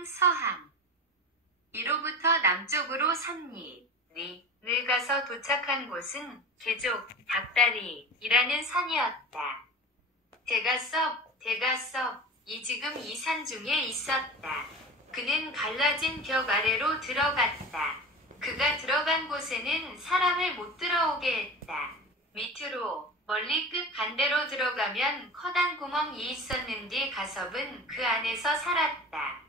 서방, 서항. 이로부터 남쪽으로 선리를 가서 도착한 곳은 개족, 닭다리이라는 산이었다. 대가섭이 지금 이 산 중에 있었다. 그는 갈라진 벽 아래로 들어갔다. 그가 들어간 곳에는 사람을 못 들어오게 했다. 밑으로 멀리 끝 반대로 들어가면 커다란 구멍이 있었는데 가섭은 그 안에서 살았다.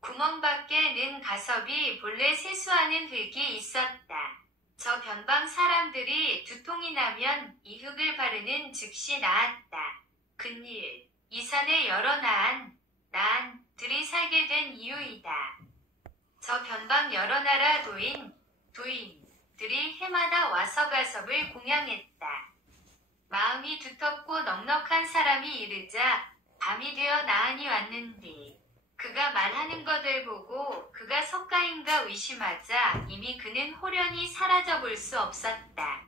구멍 밖에는 가섭이 본래 세수하는 흙이 있었다. 저 변방 사람들이 두통이 나면 이 흙을 바르는 즉시 나았다. 근일, 이 산에 여러 나한들이 살게 된 이유이다. 저 변방 여러 나라 도인들이 해마다 와서 가섭을 공양했다. 마음이 두텁고 넉넉한 사람이 이르자 밤이 되어 나한이 왔는데 그가 말하는 것을 보고 그가 석가인가 의심하자 이미 그는 홀연히 사라져 볼 수 없었다.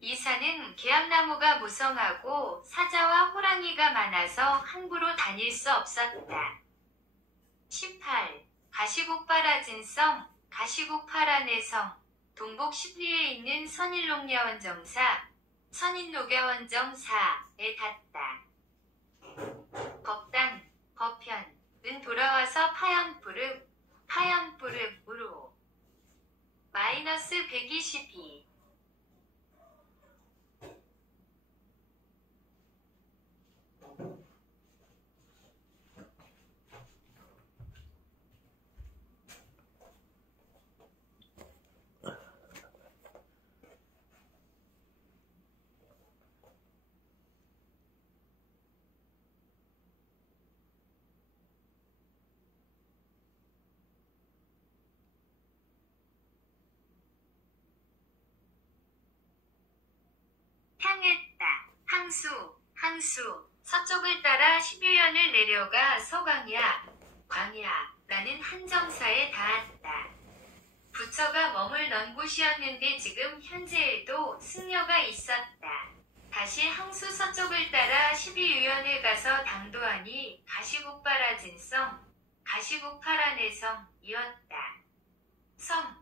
이 산은 계암나무가 무성하고 사자와 호랑이가 많아서 함부로 다닐 수 없었다. 18. 가시국파라진성, 가시국파란해성, 동북 10리에 있는 선인녹야원정사, 선인녹야원정사에 닿다. 법편은 돌아와서 파연푸릅으로 -122. 향했다. 항수. 서쪽을 따라 10여연을 내려가 광야라는 한 정사에 닿았다. 부처가 머물던 곳이었는데 지금 현재에도 승려가 있었다. 다시 항수 서쪽을 따라 12유연을 가서 당도하니 가시국파란해성이었다. 성,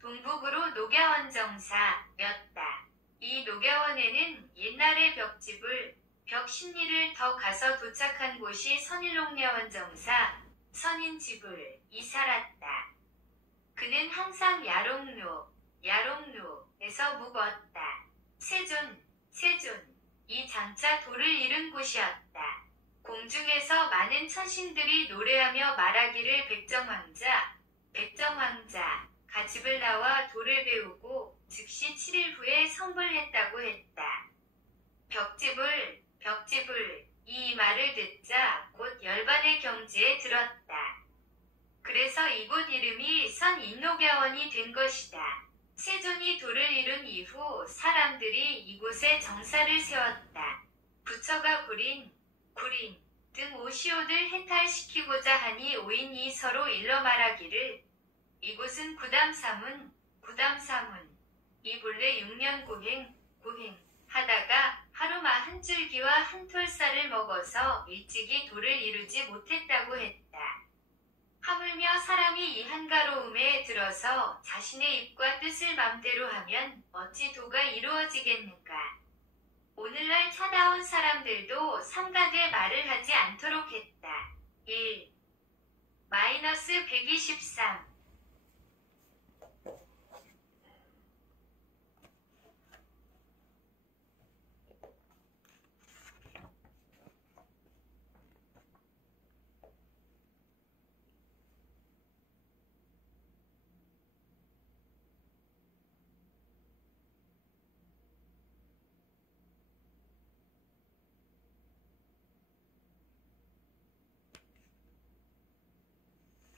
동북으로 녹야원정사였다. 이 녹야원에는 옛날의 벽 10리를 더 가서 도착한 곳이 선인녹야원정사, 선인지불이 살았다. 그는 항상 야롱루에서 묵었다. 세존, 이 장차 도를 이룬 곳이었다. 공중에서 많은 천신들이 노래하며 말하기를 백정왕자가 집을 나와 도를 배우고 즉시 7일 후에 성불했다고 했다. 벽지불, 이 말을 듣자 곧 열반의 경지에 들었다. 그래서 이곳 이름이 선인녹야원이 된 것이다. 세존이 도를 이룬 이후 사람들이 이곳에 정사를 세웠다. 부처가 구린 등 오시오들 해탈시키고자 하니 오인이 서로 일러 말하기를 이곳은 구담사문, 이 본래 6년 고행하다가 하루마 한 줄기와 한 톨쌀을 먹어서 일찍이 도를 이루지 못했다고 했다. 하물며 사람이 이 한가로움에 들어서 자신의 입과 뜻을 맘대로 하면 어찌 도가 이루어지겠는가. 오늘날 찾아온 사람들도 삼가대 말을 하지 않도록 했다. 1-123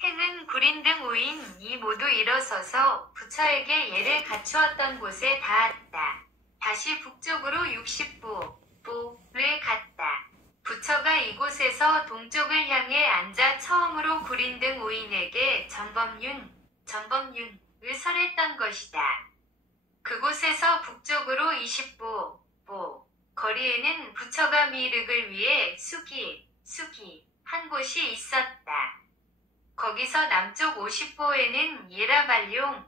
해는 구린 등 오인이 모두 일어서서 부처에게 예를 갖추었던 곳에 닿았다. 다시 북쪽으로 60보를 갔다. 부처가 이곳에서 동쪽을 향해 앉아 처음으로 구린 등 오인에게 전범윤을 설했던 것이다. 그곳에서 북쪽으로 20보 거리에는 부처가 미륵을 위해 숙이 한 곳이 있었다. 거기서 남쪽 50호에는 예라발용,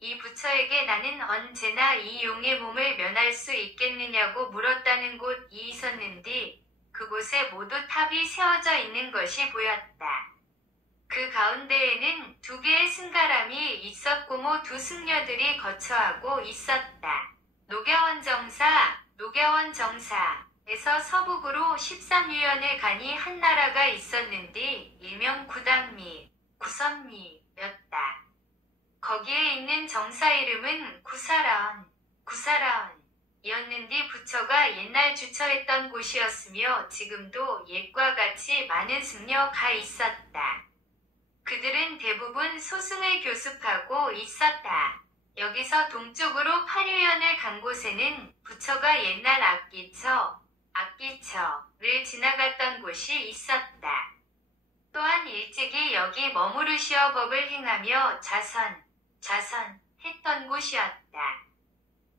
이 부처에게 나는 언제나 이 용의 몸을 면할 수 있겠느냐고 물었다는 곳이 있었는데 그곳에 모두 탑이 세워져 있는 것이 보였다. 그 가운데에는 2개의 승가람이 있었고 두 승려들이 거처하고 있었다. 노겨원 정사에서 서북으로 13유연의 간이 한 나라가 있었는데 일명 구선미였다. 거기에 있는 정사 이름은 구사라언이었는데 부처가 옛날 주처했던 곳이었으며 지금도 옛과 같이 많은 승려가 있었다. 그들은 대부분 소승을 교습하고 있었다. 여기서 동쪽으로 8유연을 간 곳에는 부처가 옛날 악기처를 지나갔던 곳이 있었다. 또한 일찍이 여기 머무르시어 법을 행하며 자선했던 곳이었다.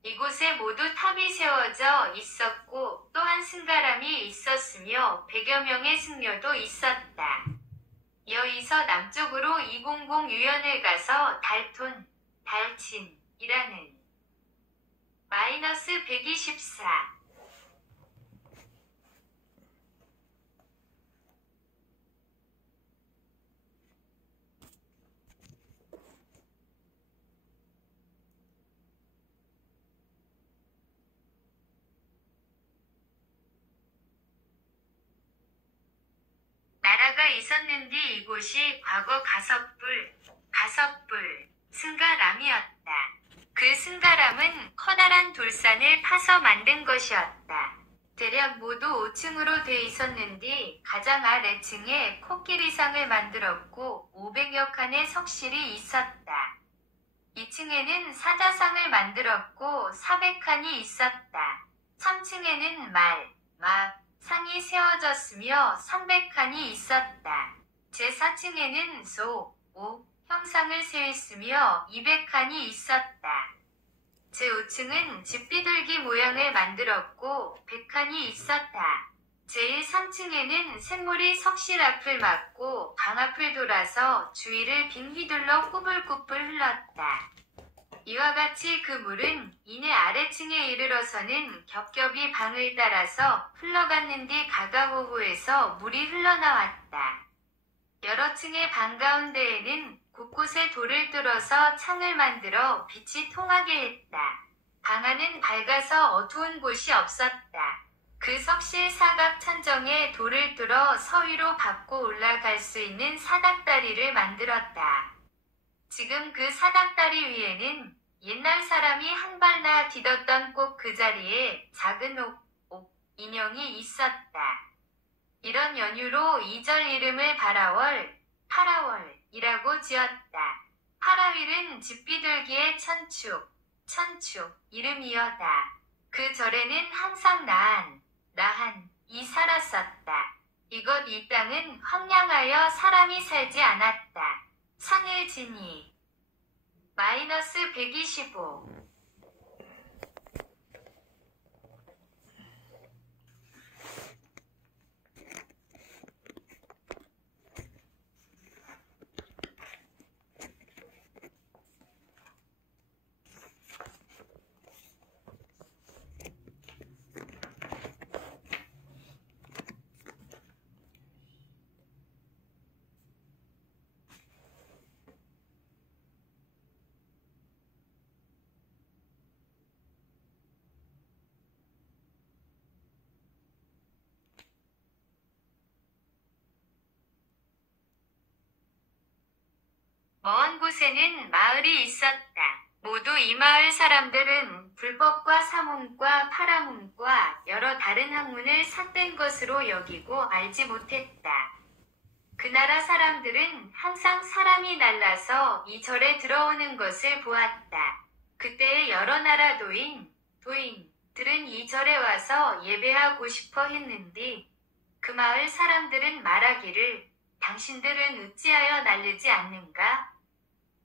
이곳에 모두 탑이 세워져 있었고 또한 승가람이 있었으며 100여 명의 승려도 있었다. 여기서 남쪽으로 200유연을 가서 달친이라는 -124 나라가 있었는데 이곳이 과거 가섭불 승가람이었다. 그 승가람은 커다란 돌산을 파서 만든 것이었다. 대략 모두 5층으로 돼 있었는데 가장 아래층에 코끼리상을 만들었고 500여 칸의 석실이 있었다. 2층에는 사자상을 만들었고 400칸이 있었다. 3층에는 상이 세워졌으며 300칸이 있었다. 제4층에는 형상을 세웠으며 200칸이 있었다. 제5층은 집비둘기 모양을 만들었고 100칸이 있었다. 제1, 3층에는 샘물이 석실 앞을 막고 방 앞을 돌아서 주위를 빙 휘둘러 꾸불꾸불 흘렀다. 이와 같이 그 물은 이내 아래층에 이르러서는 겹겹이 방을 따라서 흘러갔는 뒤 가가호호에서 물이 흘러나왔다. 여러 층의 방 가운데에는 곳곳에 돌을 뚫어서 창을 만들어 빛이 통하게 했다. 방 안은 밝아서 어두운 곳이 없었다. 그 석실 사각 천정에 돌을 뚫어 서위로 밟고 올라갈 수 있는 사닥다리를 만들었다. 지금 그 사닥다리 위에는 옛날 사람이 한 발나 디뎠던 꼭 그 자리에 작은 옥 인형이 있었다. 이런 연유로 이 절 이름을 파라월이라고 지었다. 파라윌은 집비둘기의 천축 이름이었다. 그 절에는 항상 나한이 살았었다. 이 땅은 황량하여 사람이 살지 않았다. 산을 지니 -125 먼 곳에는 마을이 있었다. 모두 이 마을 사람들은 불법과 사문과 파라문과 여러 다른 학문을 삿된 것으로 여기고 알지 못했다. 그 나라 사람들은 항상 사람이 날라서 이 절에 들어오는 것을 보았다. 그때의 여러 나라 도인들은 이 절에 와서 예배하고 싶어 했는데 그 마을 사람들은 말하기를 당신들은 어찌하여 날르지 않는가?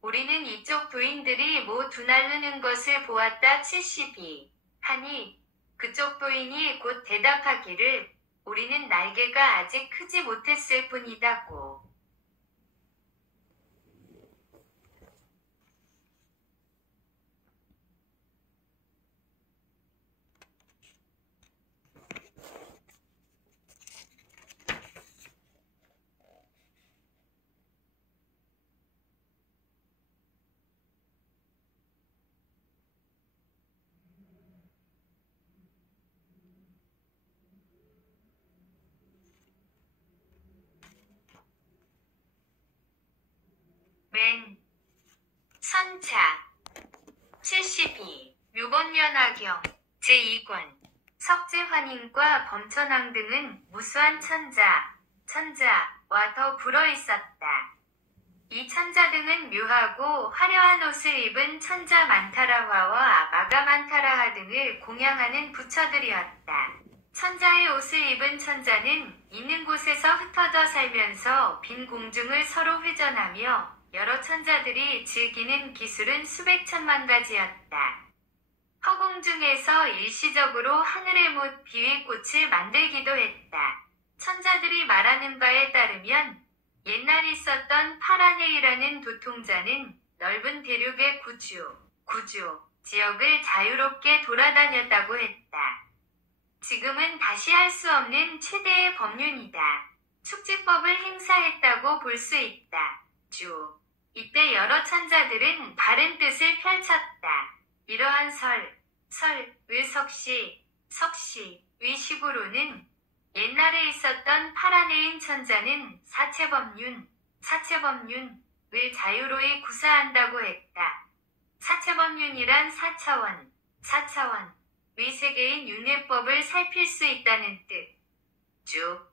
우리는 이쪽 도인들이 모두 날르는 것을 보았다 72 하니 그쪽 도인이 곧 대답하기를 우리는 날개가 아직 크지 못했을 뿐이다고. 풍차 72. 묘번면화경 제2권 석재환인과 범천왕 등은 무수한 천자와 더불어 있었다. 이 천자 등은 묘하고 화려한 옷을 입은 천자 만타라화와 마가 만타라하 등을 공양하는 부처들이었다. 천자의 옷을 입은 천자는 있는 곳에서 흩어져 살면서 빈 공중을 서로 회전하며 여러 천자들이 즐기는 기술은 수백 천만 가지였다. 허공중에서 일시적으로 하늘의 못 비위꽃을 만들기도 했다. 천자들이 말하는 바에 따르면 옛날 있었던 파라네이라는 도통자는 넓은 대륙의 구주 지역을 자유롭게 돌아다녔다고 했다. 지금은 다시 할 수 없는 최대의 법륜이다. 축지법을 행사했다고 볼 수 있다. 이때 여러 천자들은 바른 뜻을 펼쳤다. 이러한 석시의 식으로는 옛날에 있었던 파라네인 천자는 사체법륜을 자유로이 구사한다고 했다. 사체법륜이란 사차원의 세계인 윤회법을 살필 수 있다는 뜻.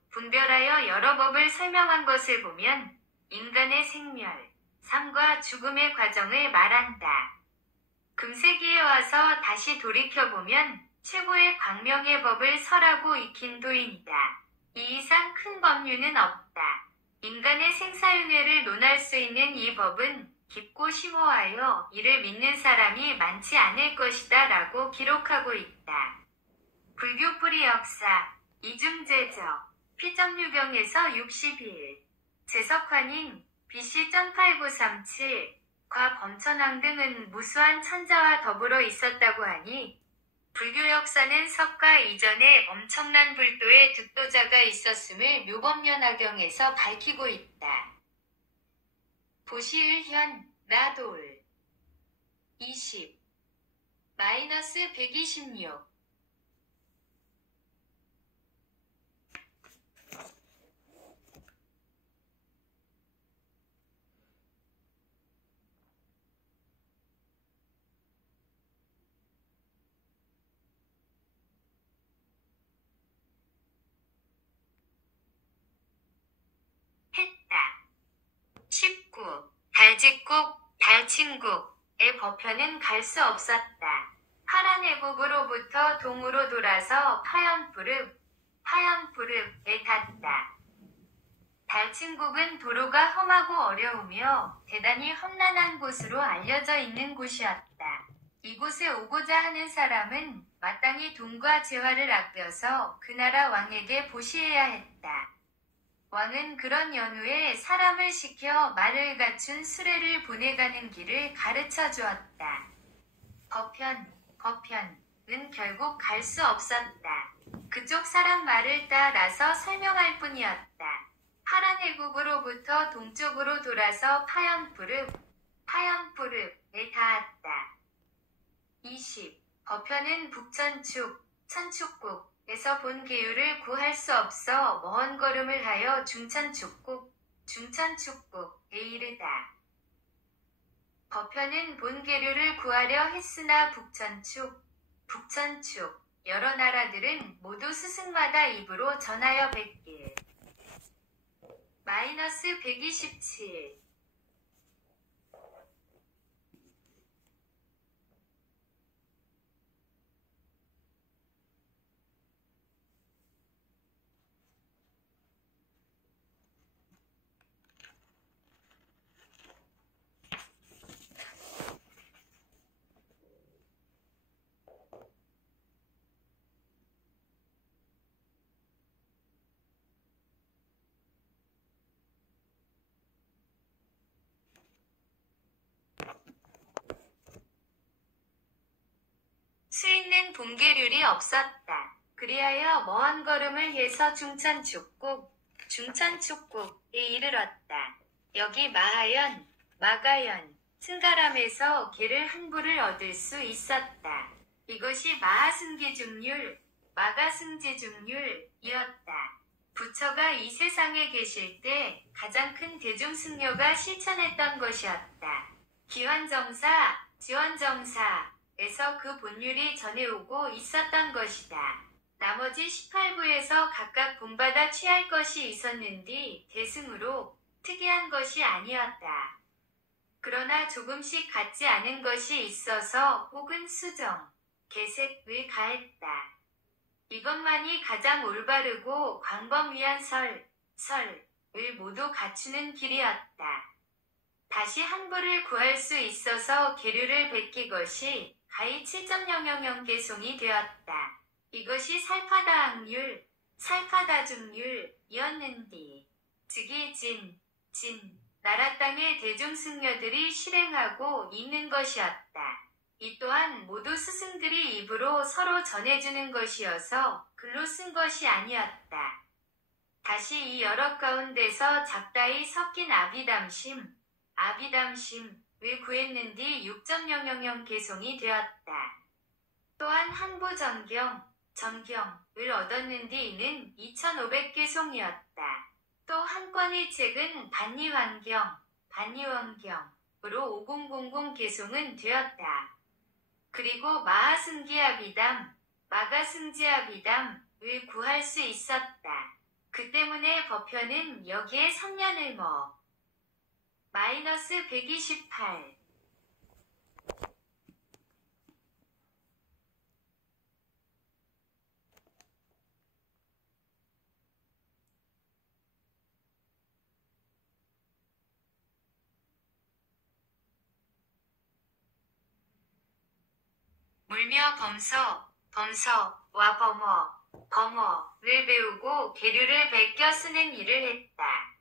분별하여 여러 법을 설명한 것을 보면 인간의 생멸, 삶과 죽음의 과정을 말한다. 금세기에 와서 다시 돌이켜보면 최고의 광명의 법을 설하고 익힌 도인이다. 이 이상 큰 법륜은 없다. 인간의 생사윤회를 논할 수 있는 이 법은 깊고 심오하여 이를 믿는 사람이 많지 않을 것이다 라고 기록하고 있다. 불교풀이 역사 이중제저 피점유경에서 61 제석환인 BC 1893과 범천왕 등은 무수한 천자와 더불어 있었다고 하니 불교 역사는 석가 이전에 엄청난 불도의 득도자가 있었음을 묘법면화경에서 밝히고 있다. 보시을현 나돌 20-126 했다. 19. 달직국의 법편은 갈 수 없었다. 파란애국으로부터 동으로 돌아서 파연푸르에 닿다. 달친국은 도로가 험하고 어려우며 대단히 험난한 곳으로 알려져 있는 곳이었다. 이곳에 오고자 하는 사람은 마땅히 돈과 재화를 아껴서 그 나라 왕에게 보시해야 했다. 왕은 그런 연후에 사람을 시켜 말을 갖춘 수레를 보내가는 길을 가르쳐 주었다. 법편은 결국 갈 수 없었다. 그쪽 사람 말을 따라서 설명할 뿐이었다. 파란애국으로부터 동쪽으로 돌아서 파연푸르에 닿았다. 20. 법편은 천축국에서 본 계율을 구할 수 없어 먼 걸음을 하여 중천축국에 이르다. 법편은 본 계율을 구하려 했으나 북천축 여러 나라들은 모두 스승마다 입으로 전하여 뵙길. -127 수있는 본계률이 없었다. 그리하여 먼 걸음을 해서 중천축국에 이르렀다. 여기 마가연, 승가람에서 계를 한 부를 얻을 수 있었다. 이것이 마가승지중률이었다. 부처가 이 세상에 계실 때 가장 큰 대중승려가 실천했던 것이었다. 기환정사, 지원정사에서 그 본율이 전해오고 있었던 것이다. 나머지 18부에서 각각 본받아 취할 것이 있었는디 대승으로 특이한 것이 아니었다. 그러나 조금씩 같지 않은 것이 있어서 혹은 수정, 개색을 가했다. 이것만이 가장 올바르고 광범위한 설을 모두 갖추는 길이었다. 다시 한부를 구할 수 있어서 계류를 베낀 것이 가히 7.000 개송이 되었다. 이것이 살파다중률이었는디. 즉이 나라 땅의 대중승려들이 실행하고 있는 것이었다. 이 또한 모두 스승들이 입으로 서로 전해주는 것이어서 글로 쓴 것이 아니었다. 다시 이 여러 가운데서 작다이 섞인 아비담심을 구했는디 6.000 개송이 되었다. 또한 한부 전경을 얻었는디 이는 2500개송이었다. 또 한 권의 책은 반니환경으로 5000 개송은 되었다. 그리고 마가승지아비담을 구할 수 있었다. 그 때문에 법편은 여기에 3년을 -128 물며 범서와 범어를 배우고 계류를 베껴 쓰는 일을 했다.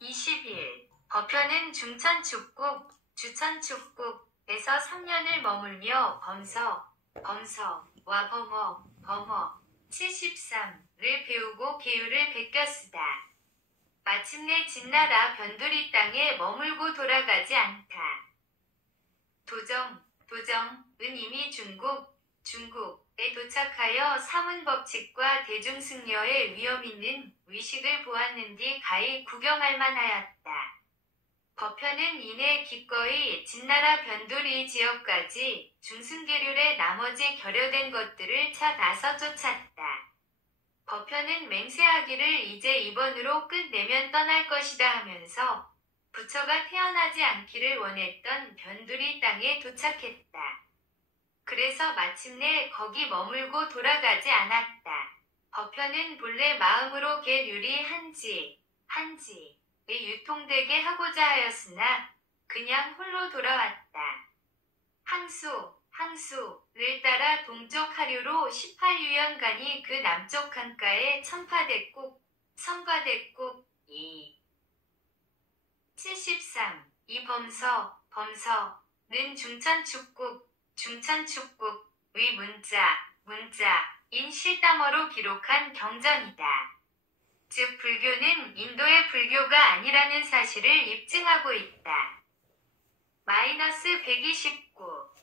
20일 법편은 주천축국에서 3년을 머물며 범서와 범어 73를 배우고 계율을 베껴 쓰다. 마침내 진나라 변두리 땅에 머물고 돌아가지 않다. 도정은 이미 중국에 도착하여 사문법칙과 대중승려의 위엄있는 위식을 보았는디 가히 구경할 만하였다. 법편은 이내 기꺼이 진나라 변두리 지역까지 중승계률의 나머지 결여된 것들을 찾아서 쫓았다. 법편은 맹세하기를 이제 이번으로 끝내면 떠날 것이다 하면서 부처가 태어나지 않기를 원했던 변두리 땅에 도착했다. 그래서 마침내 거기 머물고 돌아가지 않았다. 법편은 본래 마음으로 계율이 한지에 유통되게 하고자 하였으나 그냥 홀로 돌아왔다. 항수를 따라 동쪽 하류로 18유연간이 그 남쪽 강가에 성과됐고 73. 이 범서는 중천축국의 문자인 실담어로 기록한 경전이다. 즉 불교는 인도의 불교가 아니라는 사실을 입증하고 있다. -129.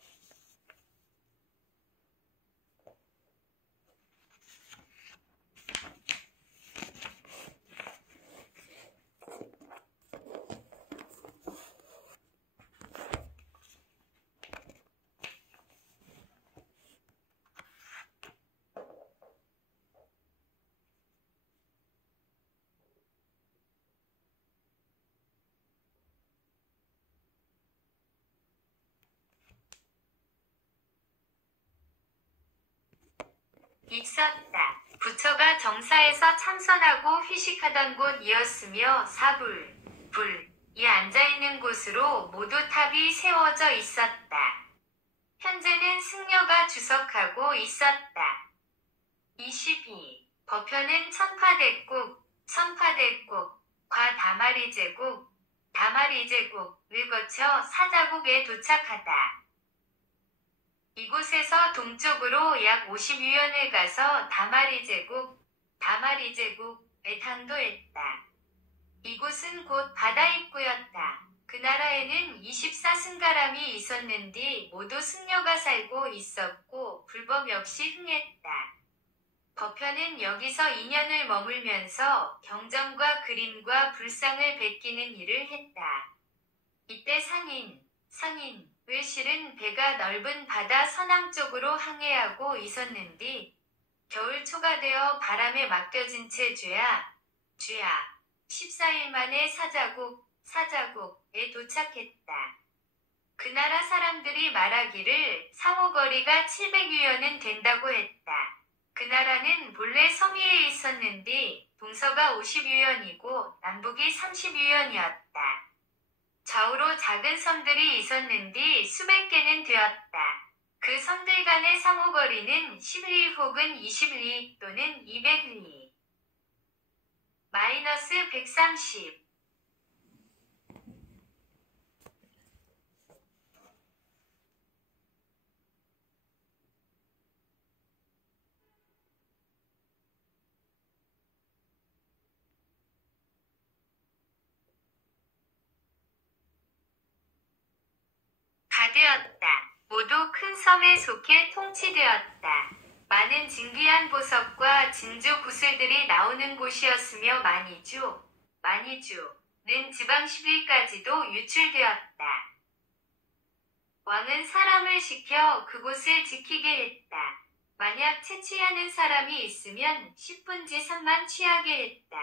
있었다. 부처가 정사에서 참선하고 휴식하던 곳이었으며 불이 앉아있는 곳으로 모두 탑이 세워져 있었다. 현재는 승려가 주석하고 있었다. 22. 법편은 천파대국과 다마리제국을 거쳐 사자국에 도착하다. 이곳에서 동쪽으로 약 50유연을 가서 다마리제국에 당도했다. 이곳은 곧 바다 입구였다. 그 나라에는 24승가람이 있었는디 모두 승려가 살고 있었고 불법 역시 흥했다. 법편은 여기서 2년을 머물면서 경전과 그림과 불상을 베끼는 일을 했다. 이때 상인의 실은 배가 넓은 바다 서남쪽으로 항해하고 있었는디 겨울 초가 되어 바람에 맡겨진 채 쥐야 14일 만에 사자국에 도착했다. 그 나라 사람들이 말하기를 상호거리가 700유연은 된다고 했다. 그 나라는 본래 섬위에 있었는데 동서가 50유연이고 남북이 30유연이었다. 좌우로 작은 섬들이 있었는데 수백 개는 되었다. 그 섬들 간의 상호거리는 11리 혹은 20리 또는 200리. 마이너스 130. 가 되었다. 모두 큰 섬에 속해 통치되었다. 많은 진귀한 보석과 진주 구슬들이 나오는 곳이었으며 많이주는 지방 10일까지도 유출되었다. 왕은 사람을 시켜 그곳을 지키게 했다. 만약 채취하는 사람이 있으면 10분지 3만 취하게 했다.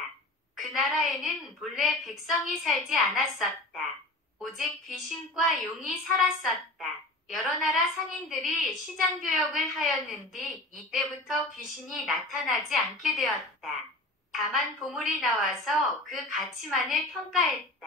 그 나라에는 본래 백성이 살지 않았었다. 오직 귀신과 용이 살았었다. 여러 나라 상인들이 시장교역을 하였는데 이때부터 귀신이 나타나지 않게 되었다. 다만 보물이 나와서 그 가치만을 평가했다.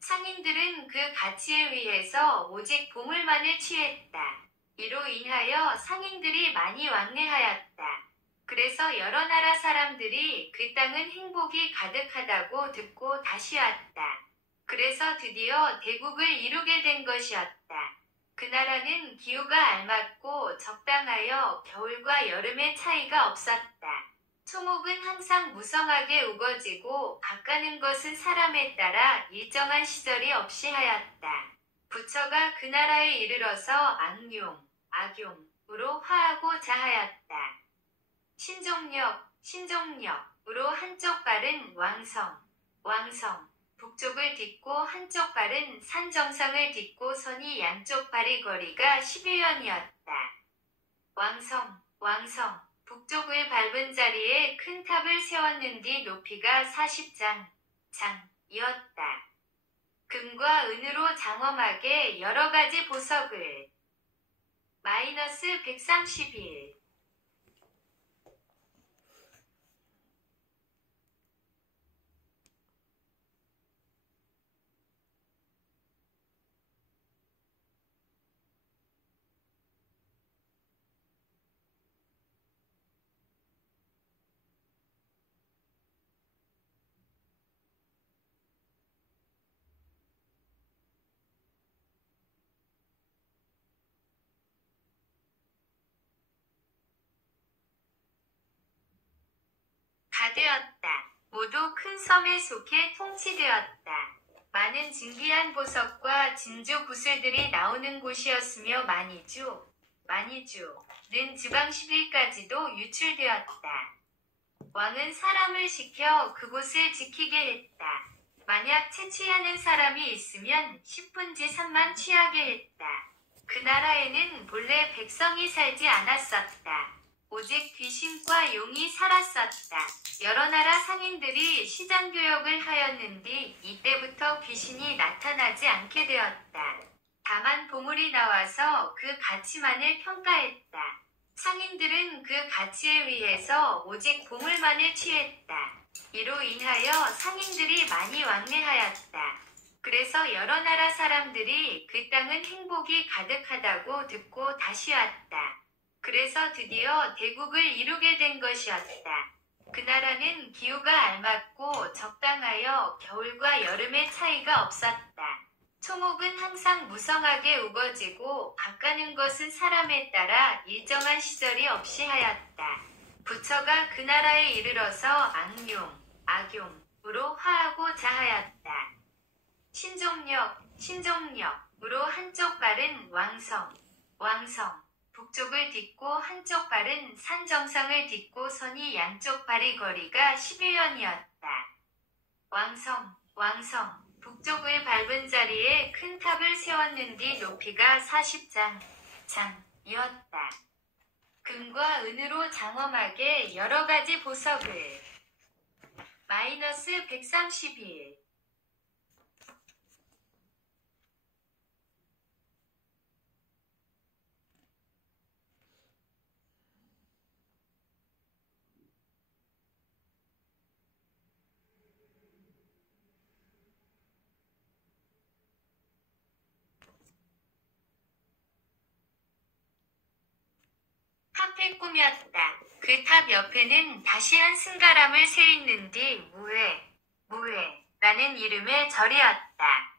상인들은 그 가치에 의해서 오직 보물만을 취했다. 이로 인하여 상인들이 많이 왕래하였다. 그래서 여러 나라 사람들이 그 땅은 행복이 가득하다고 듣고 다시 왔다. 그래서 드디어 대국을 이루게 된 것이었다. 그 나라는 기후가 알맞고 적당하여 겨울과 여름의 차이가 없었다. 초목은 항상 무성하게 우거지고 가까는 것은 사람에 따라 일정한 시절이 없이 하였다. 부처가 그 나라에 이르러서 악용으로 화하고 자하였다. 신종력으로 한쪽 발은 왕성, 북쪽을 딛고 한쪽 발은 산 정상을 딛고 선이 양쪽 발의 거리가 10유연이었다. 왕성, 북쪽을 밟은 자리에 큰 탑을 세웠는디 높이가 40장이었다. 금과 은으로 장엄하게 여러 가지 보석을 마이너스 131. 다 되었다. 모두 큰 섬에 속해 통치되었다. 많은 진귀한 보석과 진주 구슬들이 나오는 곳이었으며 많이주는 지방 10일까지도 유출되었다. 왕은 사람을 시켜 그곳을 지키게 했다. 만약 채취하는 사람이 있으면 10분지 3만 취하게 했다. 그 나라에는 본래 백성이 살지 않았었다. 오직 귀신과 용이 살았었다. 여러 나라 상인들이 시장교역을 하였는데 이때부터 귀신이 나타나지 않게 되었다. 다만 보물이 나와서 그 가치만을 평가했다. 상인들은 그 가치에 의해서 오직 보물만을 취했다. 이로 인하여 상인들이 많이 왕래하였다. 그래서 여러 나라 사람들이 그 땅은 행복이 가득하다고 듣고 다시 왔다. 그래서 드디어 대국을 이루게 된 것이었다. 그 나라는 기후가 알맞고 적당하여 겨울과 여름의 차이가 없었다. 초목은 항상 무성하게 우거지고 가까는 것은 사람에 따라 일정한 시절이 없이 하였다. 부처가 그 나라에 이르러서 악용으로 화하고 자하였다. 신종력으로 한쪽 발은 왕성, 북쪽을 딛고 한쪽 발은 산 정상을 딛고 선이 양쪽 발의 거리가 10유연이었다. 왕성, 북쪽을 밟은 자리에 큰 탑을 세웠는디 높이가 40장이었다. 금과 은으로 장엄하게 여러가지 보석을 -131 탑에 꾸몄다. 그 탑 옆에는 다시 한 승가람을 세있는 뒤 무회라는 이름의 절이었다.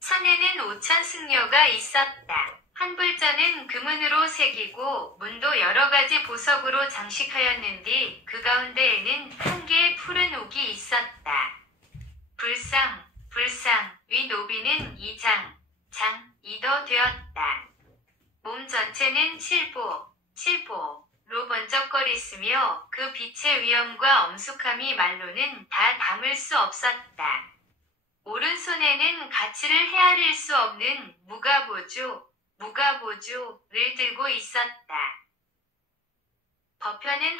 선에는 5천 승려가 있었다. 한 불전은 금은으로 새기고 문도 여러가지 보석으로 장식하였는 뒤 그 가운데에는 한 개의 푸른 옥이 있었다. 불상 위 노비는 2더 되었다. 몸 전체는 칠보로 번쩍거렸으며 그 빛의 위엄과 엄숙함이 말로는 다 담을 수 없었다. 오른손에는 가치를 헤아릴 수 없는 무가보주를 들고 있었다. 버편은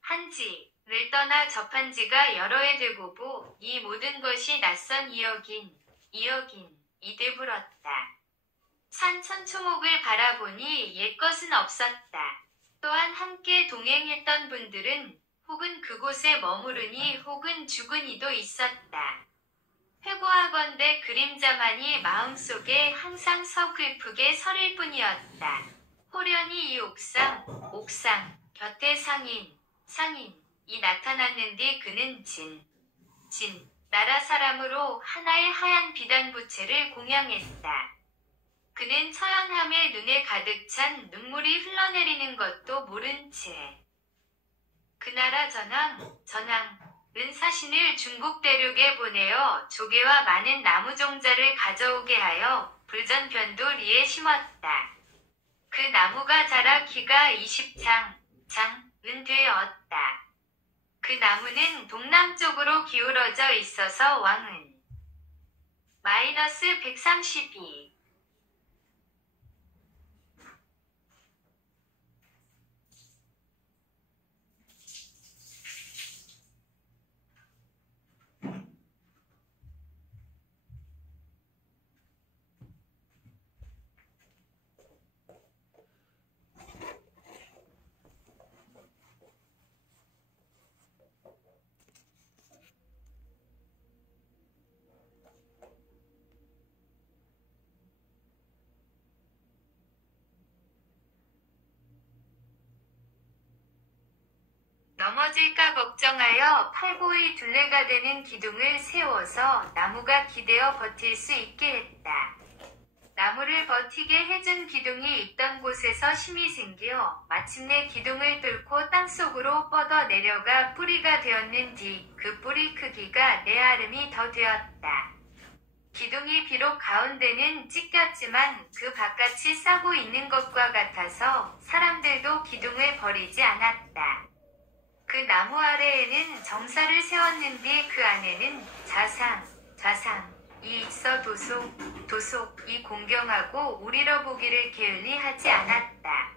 한지를 떠나 접한 지가 여러 해 되고보 이 모든 것이 낯선 이여긴 이되불었다. 산 천초목을 바라보니 옛것은 없었다. 또한 함께 동행했던 분들은 혹은 그곳에 머무르니 혹은 죽은 이도 있었다. 회고하건대 그림자만이 마음속에 항상 서글프게 서릴 뿐이었다. 호련히 이 옥상 곁에 상인이 나타났는데 그는 나라 사람으로 하나의 하얀 비단부채를 공양했다. 그는 처연함에 눈에 가득 찬 눈물이 흘러내리는 것도 모른 채 그 나라 전왕은 사신을 중국 대륙에 보내어 조개와 많은 나무 종자를 가져오게 하여 불전변도리에 심었다. 그 나무가 자라 키가 20장은 되었다. 그 나무는 동남쪽으로 기울어져 있어서 왕은 -132 넘어질까 걱정하여 팔보의 둘레가 되는 기둥을 세워서 나무가 기대어 버틸 수 있게 했다. 나무를 버티게 해준 기둥이 있던 곳에서 심이 생겨 마침내 기둥을 뚫고 땅속으로 뻗어 내려가 뿌리가 되었는디 그 뿌리 크기가 4아름이 더 되었다. 기둥이 비록 가운데는 찢겼지만 그 바깥이 싸고 있는 것과 같아서 사람들도 기둥을 버리지 않았다. 그 나무 아래에는 정사를 세웠는데 그 안에는 좌상이 있어 도속이 공경하고 우리러 보기를 게을리 하지 않았다.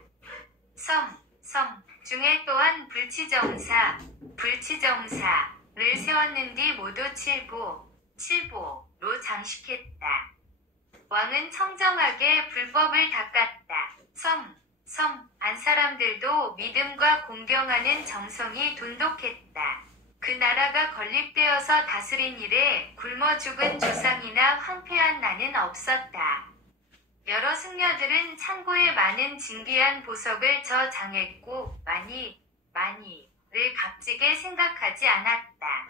섬 중에 또한 불치정사를 세웠는데 모두 칠보로 장식했다. 왕은 청정하게 불법을 닦았다. 섬 안 사람들도 믿음과 공경하는 정성이 돈독했다. 그 나라가 건립되어서 다스린 이래 굶어 죽은 조상이나 황폐한 난은 없었다. 여러 승려들은 창고에 많은 진귀한 보석을 저장했고 많이를 값지게 생각하지 않았다.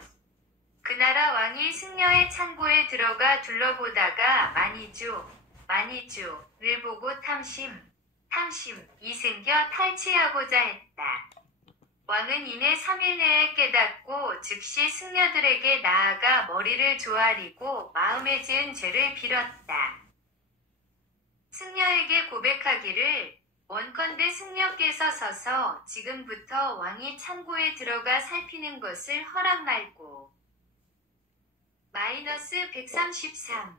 그 나라 왕이 승려의 창고에 들어가 둘러보다가 많이주를 보고 탐심이 생겨 탈취하고자 했다. 왕은 이내 3일 내에 깨닫고 즉시 승려들에게 나아가 머리를 조아리고 마음에 지은 죄를 빌었다. 승려에게 고백하기를 원컨대 승려께서 서서 지금부터 왕이 창고에 들어가 살피는 것을 허락 말고 마이너스 133.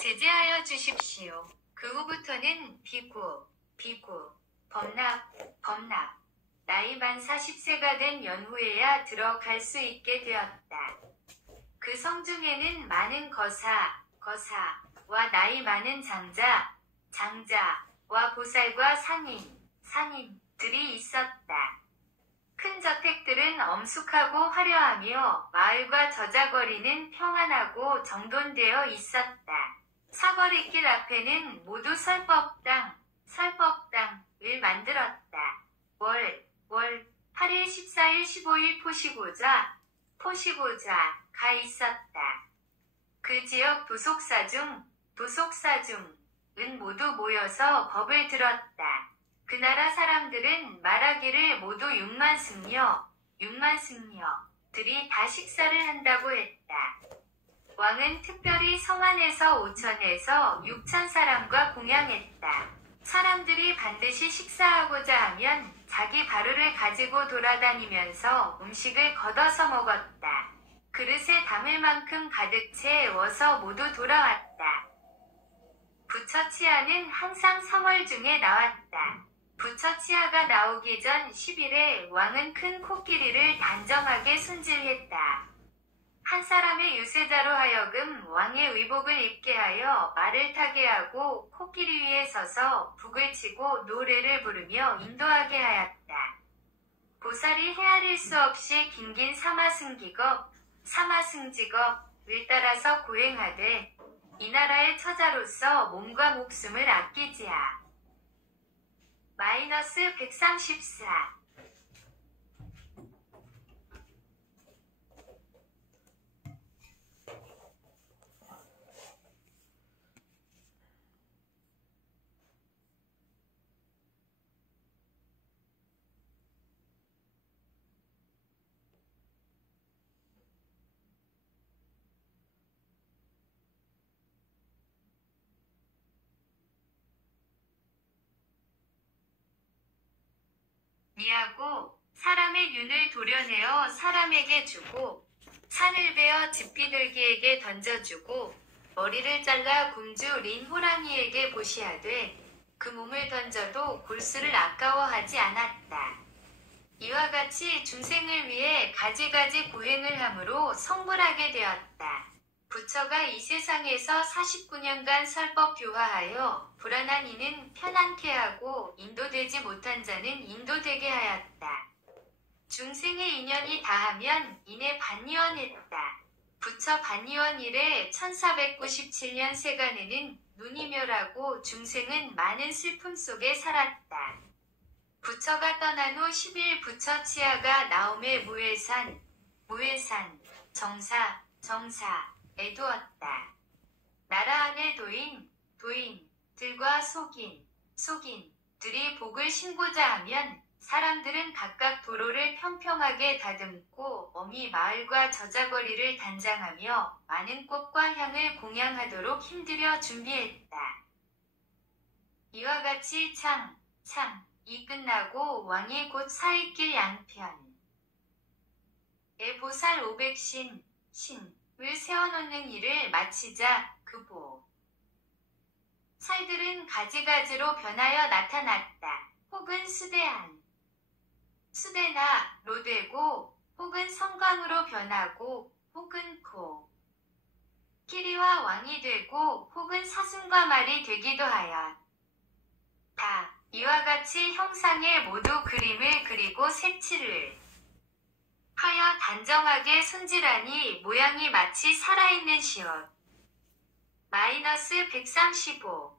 제재하여 주십시오. 그 후부터는 비구, 범납. 나이 만 40세가 된 연후에야 들어갈 수 있게 되었다. 그 성중에는 많은 거사와 나이 많은 장자와 보살과 상인들이 있었다. 큰 저택들은 엄숙하고 화려하며 마을과 저자거리는 평안하고 정돈되어 있었다. 사거리길 앞에는 모두 설법당을 만들었다. 월 8일 14일 15일 포시고자가 있었다. 그 지역 도속사중은 모두 모여서 법을 들었다. 그 나라 사람들은 말하기를 모두 6만 승려들이 다 식사를 한다고 했다. 왕은 특별히 성 안에서 5천에서 6천 사람과 공양했다. 사람들이 반드시 식사하고자 하면 자기 바루를 가지고 돌아다니면서 음식을 걷어서 먹었다. 그릇에 담을 만큼 가득 채워서 모두 돌아왔다. 부처치아는 항상 3월 중에 나왔다. 부처치아가 나오기 전 10일에 왕은 큰 코끼리를 단정하게 손질했다. 한 사람의 유세자로 하여금 왕의 의복을 입게 하여 말을 타게 하고 코끼리 위에 서서 북을 치고 노래를 부르며 인도하게 하였다. 보살이 헤아릴 수 없이 긴긴 사마승직업을 따라서 고행하되 이 나라의 처자로서 몸과 목숨을 아끼지야. 마이너스 134. 이하고 사람의 윤을 도려내어 사람에게 주고 산을 베어 집비둘기에게 던져주고 머리를 잘라 굶주린 호랑이에게 보시하되 그 몸을 던져도 골수를 아까워하지 않았다. 이와 같이 중생을 위해 가지가지 고행을 함으로 성불하게 되었다. 부처가 이 세상에서 49년간 설법 교화하여 불안한 이는 편안케 하고 인도되지 못한 자는 인도되게 하였다. 중생의 인연이 다하면 이내 반니원했다. 부처 반니원 이래 1497년 세간에는 눈이 멸하고 중생은 많은 슬픔 속에 살았다. 부처가 떠난 후 10일 부처치아가 나옴에 무해산, 정사에 두었다. 나라 안의 도인들과 속인들이 복을 신고자 하면 사람들은 각각 도로를 평평하게 다듬고 어미 마을과 저자거리를 단장하며 많은 꽃과 향을 공양하도록 힘들여 준비했다. 이와 같이 이 끝나고 왕이 곧 사익길 양편에 보살 500신을 세워놓는 일을 마치자 그 살들은 가지가지로 변하여 나타났다. 혹은 수대나로 되고 혹은 성광으로 변하고 혹은 코끼리와 왕이 되고 혹은 사슴과 말이 되기도 하였다. 이와 같이 형상에 모두 그림을 그리고 색칠을 하여 단정하게 손질하니 모양이 마치 살아있는 시옷. 마이너스 135.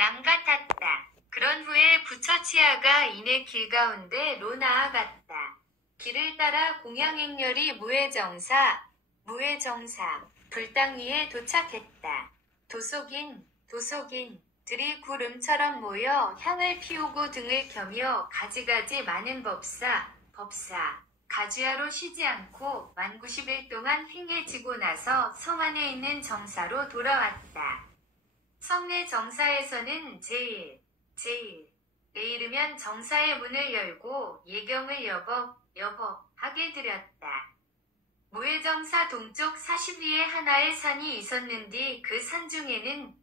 랑 같았다. 그런 후에 부처치아가 이내 길 가운데로 나아갔다. 길을 따라 공양행렬이 무해정사, 불당 위에 도착했다. 도속인들이 구름처럼 모여 향을 피우고 등을 켜며 가지가지 많은 법사, 가주야로 쉬지 않고 만 90일 동안 행해지고 나서 성 안에 있는 정사로 돌아왔다. 성내 정사에서는 제일 에 이르면 정사의 문을 열고 예경을 여법하게 드렸다. 무해정사 동쪽 40리에 하나의 산이 있었는디 그 산 중에는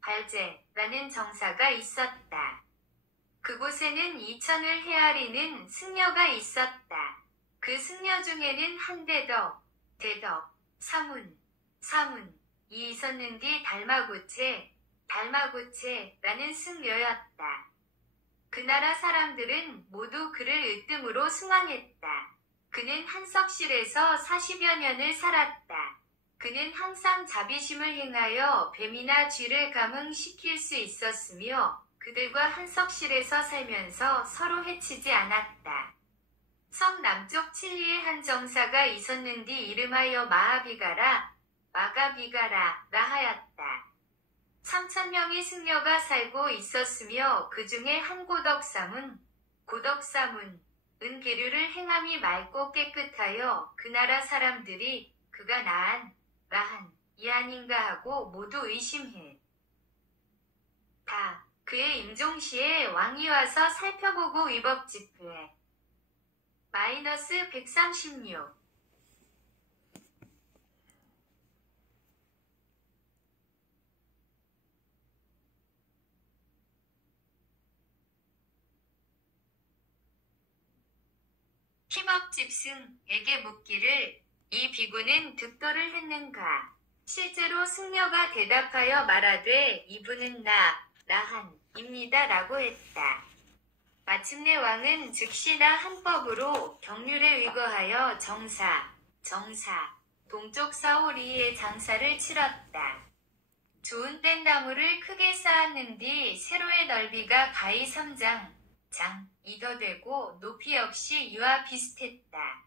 발제라는 정사가 있었다. 그곳에는 2000을 헤아리는 승려가 있었다. 그 승려 중에는 한 대덕, 사문이 있었는디 달마고체라는 승려였다. 그 나라 사람들은 모두 그를 으뜸으로 숭앙했다. 그는 한석실에서 40여 년을 살았다. 그는 항상 자비심을 행하여 뱀이나 쥐를 감흥시킬 수 있었으며 그들과 한석실에서 살면서 서로 해치지 않았다. 성 남쪽 칠리에 한 정사가 있었는디 이름하여 마가비가라 하였다. 3000명의 승려가 살고 있었으며 그 중에 한 고덕사문은 계류를 행함이 맑고 깨끗하여 그 나라 사람들이 그가 이 아닌가 하고 모두 의심했다. 그의 임종시에 왕이 와서 살펴보고 위법집회 -136 힘업집승에게 묻기를 이 비구는 득도를 했는가? 실제로 승려가 대답하여 말하되 이분은 라한입니다 라고 했다. 마침내 왕은 즉시 한법으로 경률에 위거하여 정사, 동쪽 사오리의 장사를 치렀다. 좋은 뗀나무를 크게 쌓았는 뒤 세로의 넓이가 가히 3장 이더 되고 높이 역시 이와 비슷했다.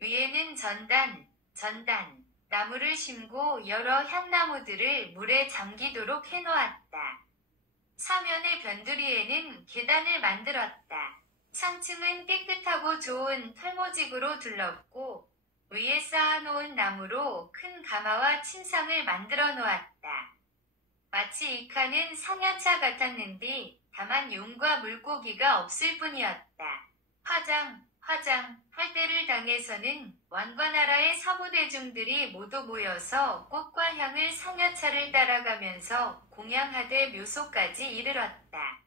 위에는 전단, 나무를 심고 여러 향나무들을 물에 잠기도록 해놓았다. 사면의 변두리에는 계단을 만들었다. 상층은 깨끗하고 좋은 털모직으로 둘렀고 위에 쌓아놓은 나무로 큰 가마와 침상을 만들어 놓았다. 마치 이 칸은 상여차 같았는데 다만 용과 물고기가 없을 뿐이었다. 화장 할 때를 당해서는 왕과 나라의 사부대중들이 모두 모여서 꽃과 향을 상여차를 따라가면서 공양하되 묘소까지 이르렀다.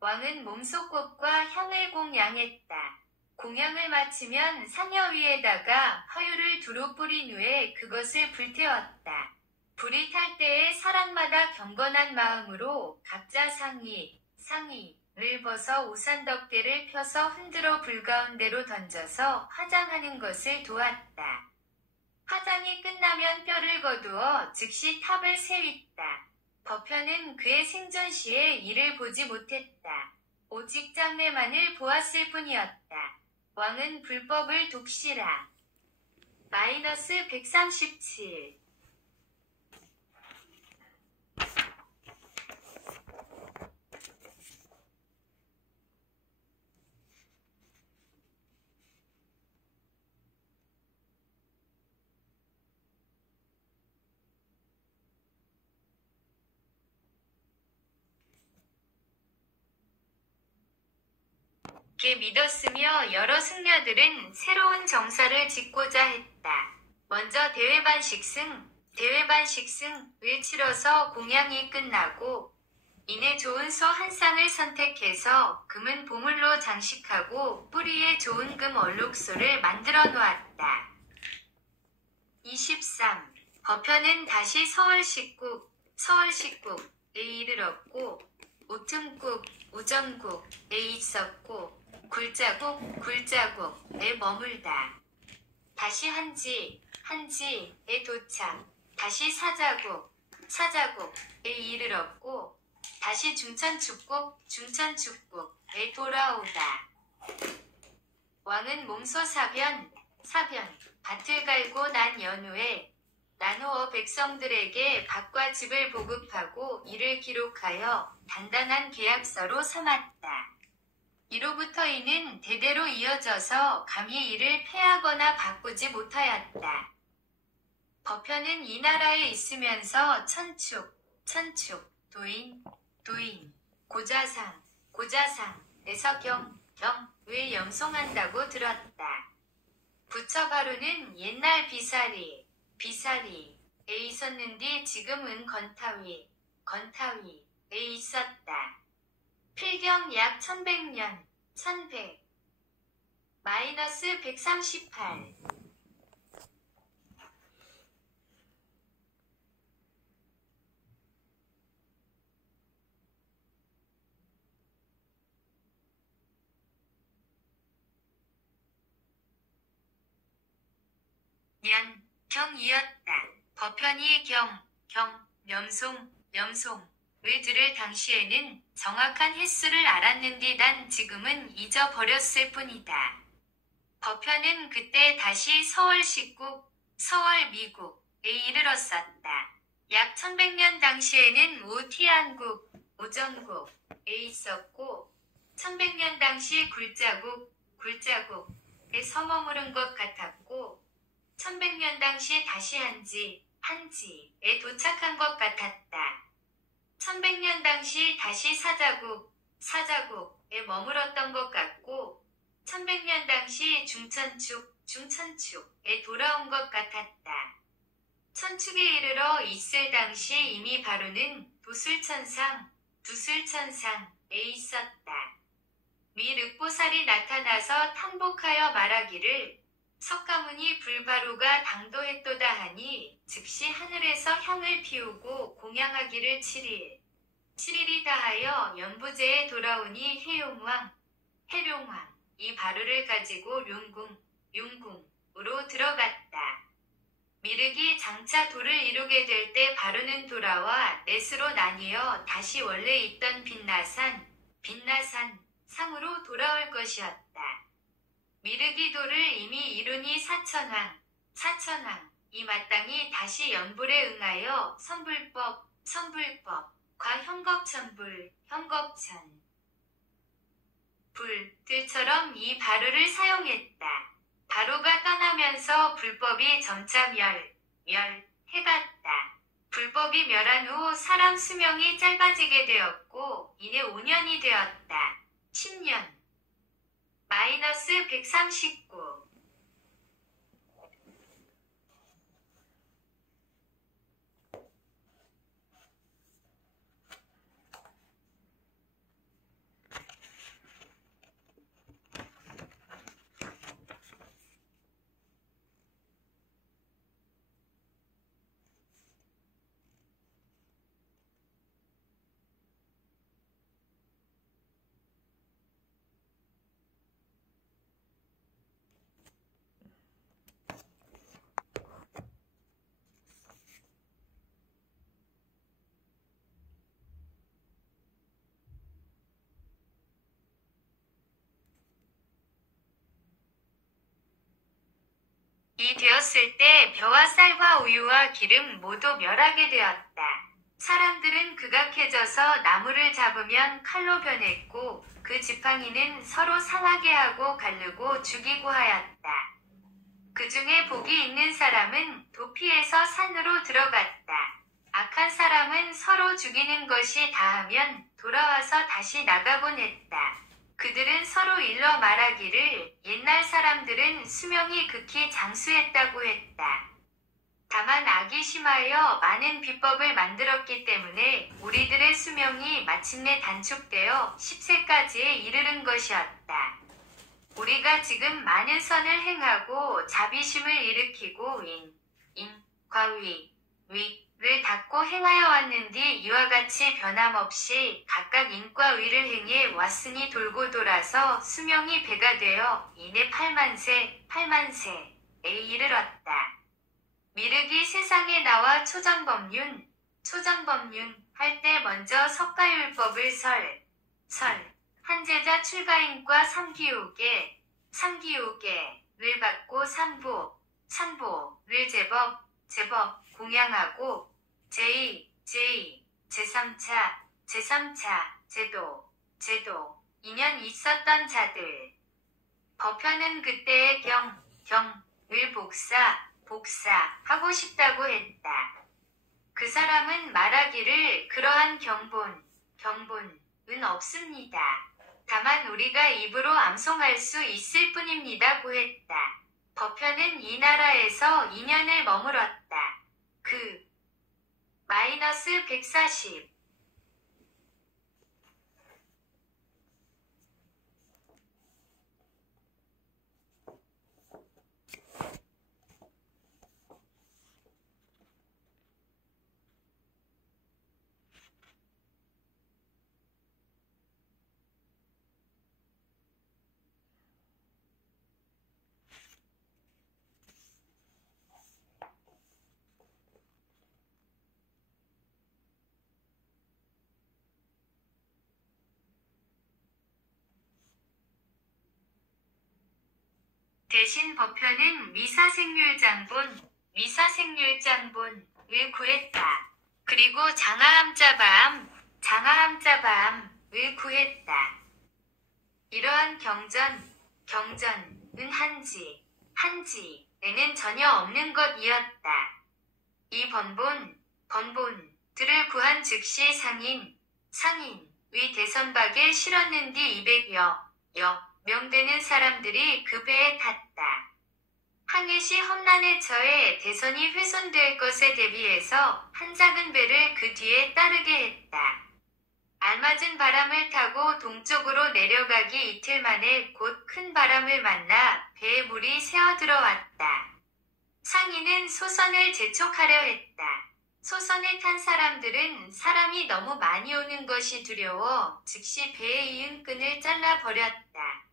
왕은 몸소 꽃과 향을 공양했다. 공양을 마치면 상여 위에다가 화유를 두루 뿌린 후에 그것을 불태웠다. 불이 탈 때에 사람마다 경건한 마음으로 각자 상의를 벗어 우산덕대를 펴서 흔들어 불 가운데로 던져서 화장하는 것을 도왔다. 화장이 끝나면 뼈를 거두어 즉시 탑을 세웠다. 법현은 그의 생전 시에 이를 보지 못했다. 오직 장례만을 보았을 뿐이었다. 왕은 불법을 독시라. -137 게 믿었으며 여러 승려들은 새로운 정사를 짓고자 했다. 먼저 대회반식승을 치러서 공양이 끝나고 이내 좋은 소 한 쌍을 선택해서 금은 보물로 장식하고 뿌리에 좋은 금 얼룩소를 만들어 놓았다. 23. 법현은 다시 서울식국에 이르렀고 우정국에 있었고 굴자국에 머물다. 다시 한지에 도착. 다시 사자국에 이르렀고 다시 중천축국에 돌아오다. 왕은 몸소 사변, 밭을 갈고 난 연후에 나누어 백성들에게 밭과 집을 보급하고 이를 기록하여 단단한 계약서로 삼았다. 이로부터 이는 대대로 이어져서 감히 이를 폐하거나 바꾸지 못하였다. 법현은 이 나라에 있으면서 천축, 도인, 고자상에서 왜 연송한다고 들었다. 부처 바로는 옛날 비사리에 있었는데 지금은 건타위에 있었다. 필경 약 1100년, 138. 경이었다. 법현이 염송을 들을 당시에는 정확한 횟수를 알았는데 난 지금은 잊어버렸을 뿐이다. 법현은 그때 다시 서월 미국에 이르렀었다. 약 1100년 당시에는 오정국에 있었고 1100년 당시 굴자국에 서머무른 것 같았고 1100년 당시 다시 한지에 도착한 것 같았다. 1100년 당시 다시 사자국에 머물렀던 것 같고 1100년 당시 중천축에 돌아온 것 같았다. 천축에 이르러 있을 당시 이미 바로는 두술천상에 있었다. 미 륵보살이 나타나서 탕복하여 말하기를 석가모니 불바로가 당도했도다 하니 즉시 하늘에서 향을 피우고 공양하기를 7일이 다하여 연부제에 돌아오니 해룡왕 이 바로를 가지고 룡궁으로 들어갔다. 미륵이 장차 도를 이루게 될 때 바로는 돌아와 넷으로 나뉘어 다시 원래 있던 빛나산 상으로 돌아올 것이었다. 미륵이 도를 이미 이루니 사천왕 이 마땅히 다시 연불에 응하여 선불법과 현겁천불들처럼 이 바로를 사용했다. 바로가 떠나면서 불법이 점차 멸해갔다. 불법이 멸한 후 사람 수명이 짧아지게 되었고 이내 5년이 되었다. 10년 -139 이 되었을 때 벼와 쌀과 우유와 기름 모두 멸하게 되었다. 사람들은 극악해져서 나무를 잡으면 칼로 변했고 그 지팡이는 서로 상하게 하고 가르고 죽이고 하였다. 그 중에 복이 있는 사람은 도피해서 산으로 들어갔다. 악한 사람은 서로 죽이는 것이 다하면 돌아와서 다시 나가곤 했다. 그들은 서로 일러 말하기를 옛날 사람들은 수명이 극히 장수했다고 했다. 다만 악이 심하여 많은 비법을 만들었기 때문에 우리들의 수명이 마침내 단축되어 10세까지에 이르는 것이었다. 우리가 지금 많은 선을 행하고 자비심을 일으키고 위를 닦고 행하여 왔는데 이와 같이 변함없이 각각 인과 위를 행해 왔으니 돌고 돌아서 수명이 배가 되어 이내 8만세에 이르렀다. 미륵이 세상에 나와 초전법륜 할 때 먼저 석가율법을 한제자 출가인과 삼기옥에를 받고 산보를 제법 공양하고 제3차 제도 2년 있었던 자들. 법현은 그때의 경을 복사하고 싶다고 했다. 그 사람은 말하기를 그러한 경본은 없습니다. 다만 우리가 입으로 암송할 수 있을 뿐입니다고 했다. 법현은 이 나라에서 2년을 머물었다. -140 대신 법현은 미사생률장본을 구했다. 그리고 장하함자바암을 구했다. 이러한 경전은 한지에는 전혀 없는 것이었다. 이 번본들을 구한 즉시 상인의 대선박에 실었는 뒤 200여 명 되는 사람들이 그 배에 탔다. 항해시 험난에 처해 대선이 훼손될 것에 대비해서 한 작은 배를 그 뒤에 따르게 했다. 알맞은 바람을 타고 동쪽으로 내려가기 이틀 만에 곧 큰 바람을 만나 배에 물이 새어 들어왔다. 상인은 소선을 재촉하려 했다. 소선에 탄 사람들은 사람이 너무 많이 오는 것이 두려워 즉시 배에 이은 끈을 잘라버렸다.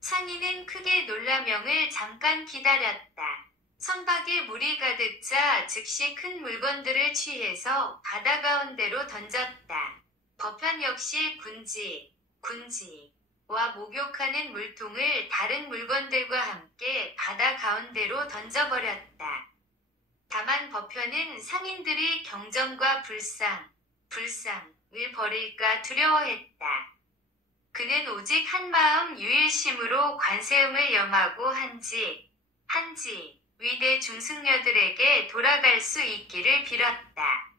상인은 크게 놀라 명을 잠깐 기다렸다. 선박에 물이 가득 차 즉시 큰 물건들을 취해서 바다 가운데로 던졌다. 법현 역시 군지와 목욕하는 물통을 다른 물건들과 함께 바다 가운데로 던져버렸다. 다만 법현은 상인들이 경전과 불상을 버릴까 두려워했다. 그는 오직 한마음 유일심으로 관세음을 염하고 한지 위대 중승녀들에게 돌아갈 수 있기를 빌었다.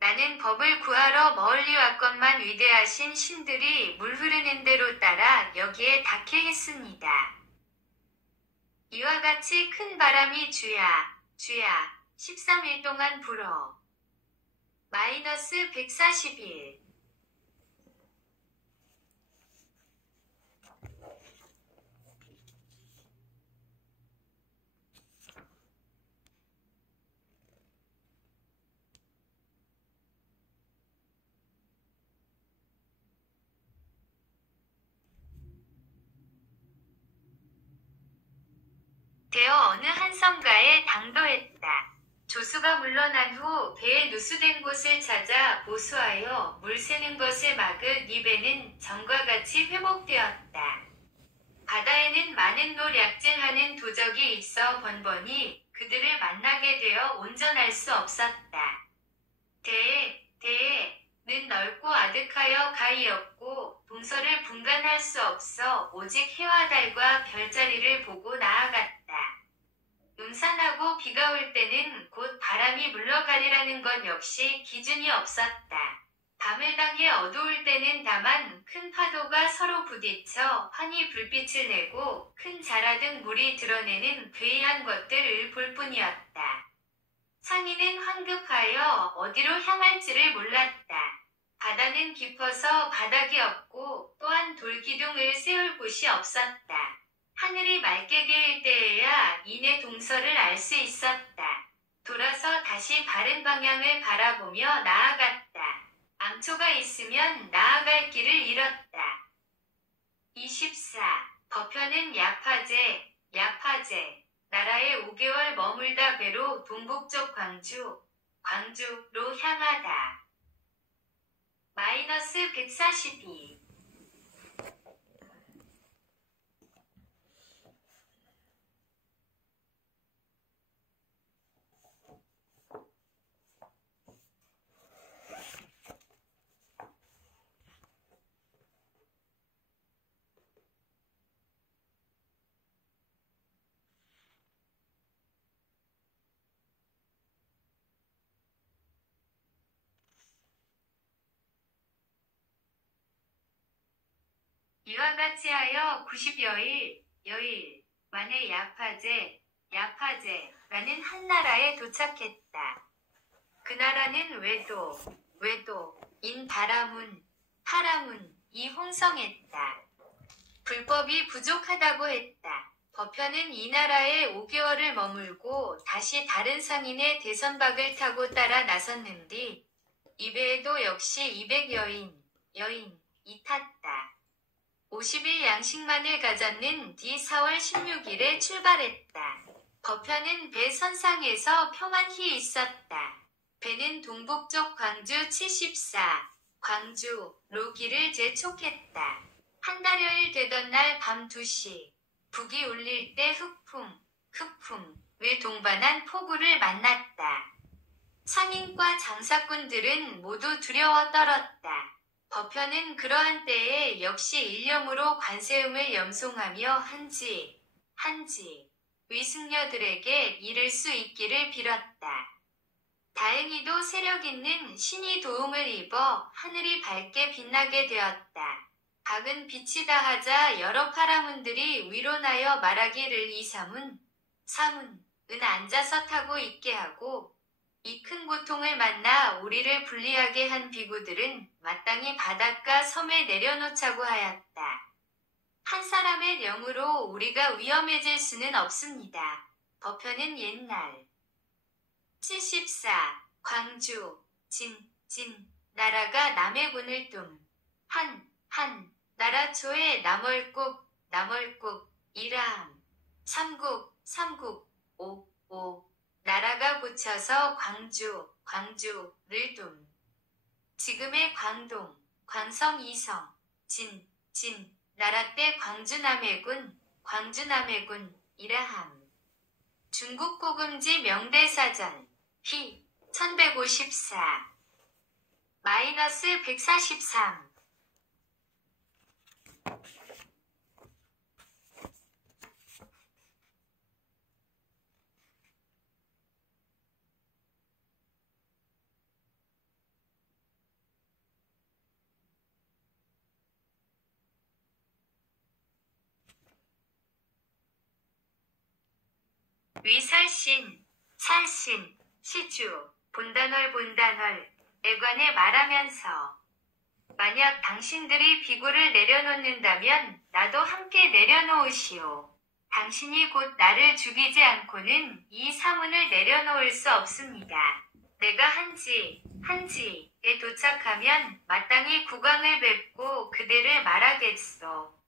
나는 법을 구하러 멀리 왔건만 위대하신 신들이 물 흐르는 대로 따라 여기에 닿게 했습니다. 이와 같이 큰 바람이 주야 13일 동안 불어 -141 되어 어느 한 성가에 당도했다. 조수가 물러난 후 배에 누수된 곳을 찾아 보수하여 물 새는 것을 막은 이 배는 전과 같이 회복되었다. 바다에는 많은 노략질하는 도적이 있어 번번이 그들을 만나게 되어 온전할 수 없었다. 대해는 넓고 아득하여 가히였고 동서를 분간할 수 없어 오직 해와 달과 별자리를 보고 나아갔다. 음산하고 비가 올 때는 곧 바람이 물러가리라는 것 역시 기준이 없었다. 밤을 당해 어두울 때는 다만 큰 파도가 서로 부딪혀 환히 불빛을 내고 큰 자라 등 물이 드러내는 괴이한 것들을 볼 뿐이었다. 상인은 황급하여 어디로 향할지를 몰랐다. 바다는 깊어서 바닥이 없고 또한 돌기둥을 세울 곳이 없었다. 하늘이 맑게 개일 때에야 이내 동서를 알 수 있었다. 돌아서 다시 바른 방향을 바라보며 나아갔다. 암초가 있으면 나아갈 길을 잃었다. 24. 법현은 야파제 나라에 5개월 머물다 배로 동북쪽 광주로 향하다. 마이너스 142. 이와 같이 하여 90여일 만에 야파제라는 한 나라에 도착했다. 그 나라는 외도인 파라문이 홍성했다. 불법이 부족하다고 했다. 버편은 이 나라에 5개월을 머물고 다시 다른 상인의 대선박을 타고 따라 나섰는데 이 배에도 역시 200여인이 탔다. 50일 양식만을 가졌는 뒤 4월 16일에 출발했다. 버편은 배 선상에서 평안히 있었다. 배는 동북쪽 광주 74, 광주로 길을 재촉했다. 한 달여일 되던 날 밤 2시, 북이 울릴 때 흑풍을 동반한 폭우를 만났다. 상인과 장사꾼들은 모두 두려워 떨었다. 버편은 그러한 때에 역시 일념으로 관세음을 염송하며 한지 위승려들에게 이를 수 있기를 빌었다. 다행히도 세력 있는 신이 도움을 입어 하늘이 밝게 빛나게 되었다. 각은 빛이 다하자 여러 파라문들이 위로나여 말하기를 이 사문은 앉아서 타고 있게 하고 이 큰 고통을 만나 우리를 불리하게 한 비구들은 마땅히 바닷가 섬에 내려놓자고 하였다. 한 사람의 영으로 우리가 위험해질 수는 없습니다. 버편은 옛날 74 광주 진 나라가 남의 군을 한 나라 초에 남월국 이라함 삼국 오 나라가 고쳐서 광주를 지금의 광동 광성 이성 진 나라 때 광주 남해군 이라함 중국 고금지 명대사전 희 1154 마이너스 143 위살신, 살신, 시주, 본단월에 관해 말하면서 만약 당신들이 비구를 내려놓는다면 나도 함께 내려놓으시오. 당신이 곧 나를 죽이지 않고는 이 사문을 내려놓을 수 없습니다. 내가 한지에 도착하면 마땅히 국왕을 뵙고 그대를 말하겠소.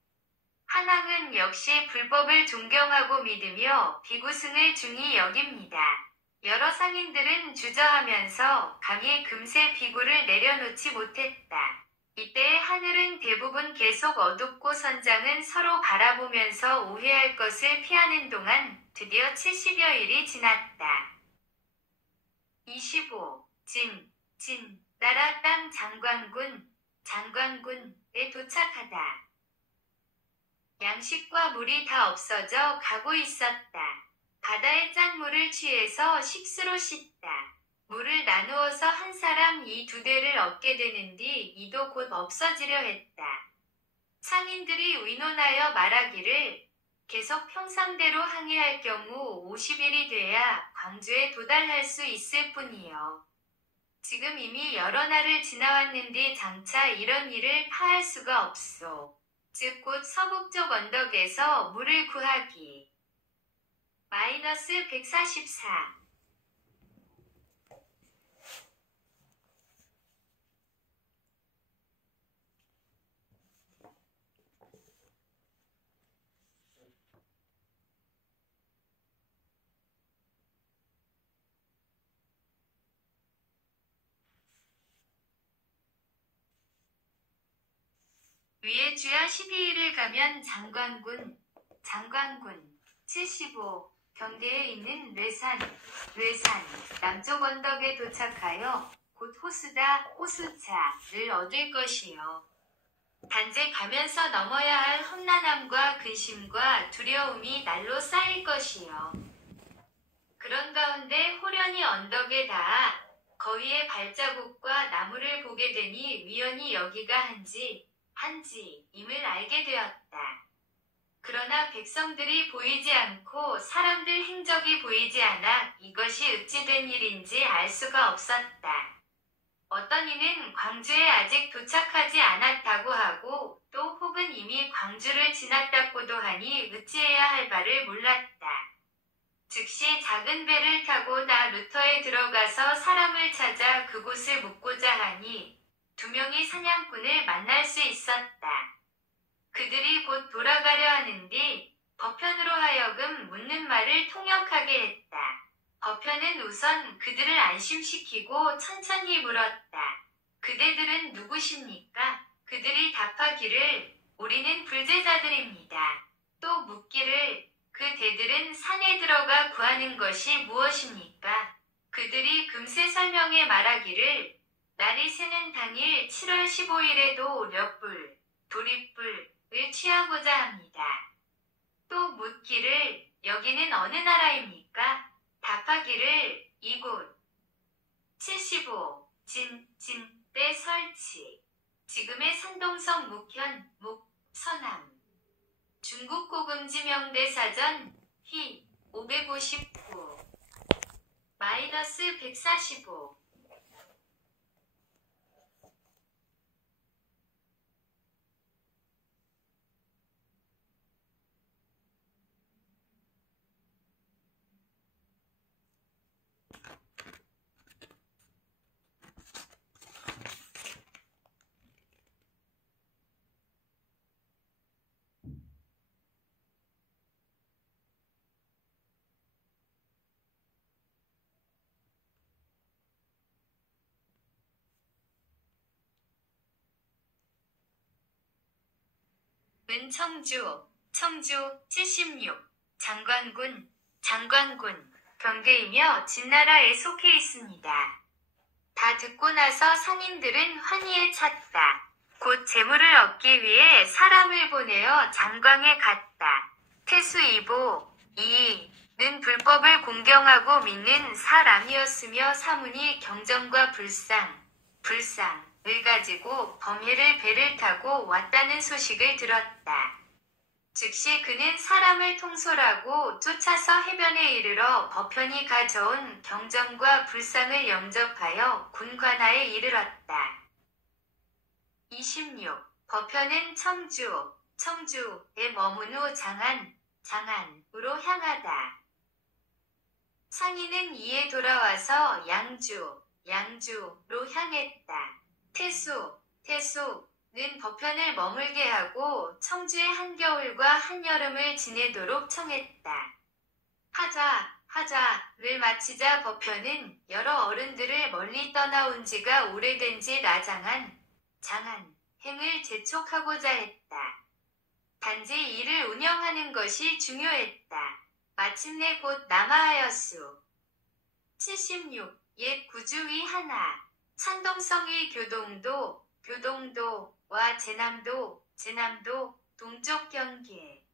한왕은 역시 불법을 존경하고 믿으며 비구승을 중히 여깁니다. 여러 상인들은 주저하면서 감히 금세 비구를 내려놓지 못했다. 이때의 하늘은 대부분 계속 어둡고 선장은 서로 바라보면서 오해할 것을 피하는 동안 드디어 70여일이 지났다. 25. 진 나라 땅 장관군에 도착하다. 양식과 물이 다 없어져 가고 있었다. 바다의 짠물을 취해서 식수로 씻다. 물을 나누어서 한 사람 이 2대를 얻게 되는디 이도 곧 없어지려 했다. 상인들이 의논하여 말하기를 계속 평상대로 항해할 경우 50일이 돼야 광주에 도달할 수 있을 뿐이요. 지금 이미 여러 날을 지나왔는데 장차 이런 일을 파할 수가 없소. 즉 곧 서북쪽 언덕에서 물을 구하기. 마이너스 144 위에 주야 12일을 가면 장관군 75. 경계에 있는 뇌산 남쪽 언덕에 도착하여 곧 호수차를 얻을 것이요. 단지 가면서 넘어야 할 험난함과 근심과 두려움이 날로 쌓일 것이요. 그런 가운데 호련히 언덕에 닿아 거위의 발자국과 나무를 보게 되니 위연히 여기가 한지임을 알게 되었다. 그러나 백성들이 보이지 않고 사람들 행적이 보이지 않아 이것이 어찌 된 일인지 알 수가 없었다. 어떤 이는 광주에 아직 도착하지 않았다고 하고 또 혹은 이미 광주를 지났다고도 하니 어찌해야 할 바를 몰랐다. 즉시 작은 배를 타고 나 루터에 들어가서 사람을 찾아 그곳을 묻고자 하니 2명의 사냥꾼을 만날 수 있었다. 그들이 곧 돌아가려 하는데 버편으로 하여금 묻는 말을 통역하게 했다. 버편은 우선 그들을 안심시키고 천천히 물었다. 그대들은 누구십니까? 그들이 답하기를 우리는 불제자들입니다. 또 묻기를 그대들은 산에 들어가 구하는 것이 무엇입니까? 그들이 금세 설명해 말하기를 날이 새는 당일 7월 15일에도 렵불, 도립불을 취하고자 합니다. 또 묻기를 여기는 어느 나라입니까? 답하기를 이곳 75. 진대 설치 지금의 산동성 서남 중국 고금지 명대사전 희 559 -145 청주 76 장관군 경계이며 진나라에 속해 있습니다. 다 듣고 나서 상인들은 환희에 찼다. 곧 재물을 얻기 위해 사람을 보내어 장광에 갔다. 태수 이는 불법을 공경하고 믿는 사람이었으며 사문이 경전과 불상을 가지고 범해를 배를 타고 왔다는 소식을 들었다. 즉시 그는 사람을 통솔하고 쫓아서 해변에 이르러 버편이 가져온 경전과 불상을 영접하여 군관하에 이르렀다. 26. 버편은 청주에 머문 후 장안으로 향하다. 상인은 이에 돌아와서 양주로 향했다. 태수는 버편을 머물게 하고 청주의 한겨울과 한여름을 지내도록 청했다. 하좌를 마치자 버편은 여러 어른들을 멀리 떠나온 지가 오래된지 장안행을 재촉하고자 했다. 단지 이를 운영하는 것이 중요했다. 마침내 곧 남하하였수. 76. 옛 구주위 하나. 산동성의 교동도와 제남도 동쪽 경계.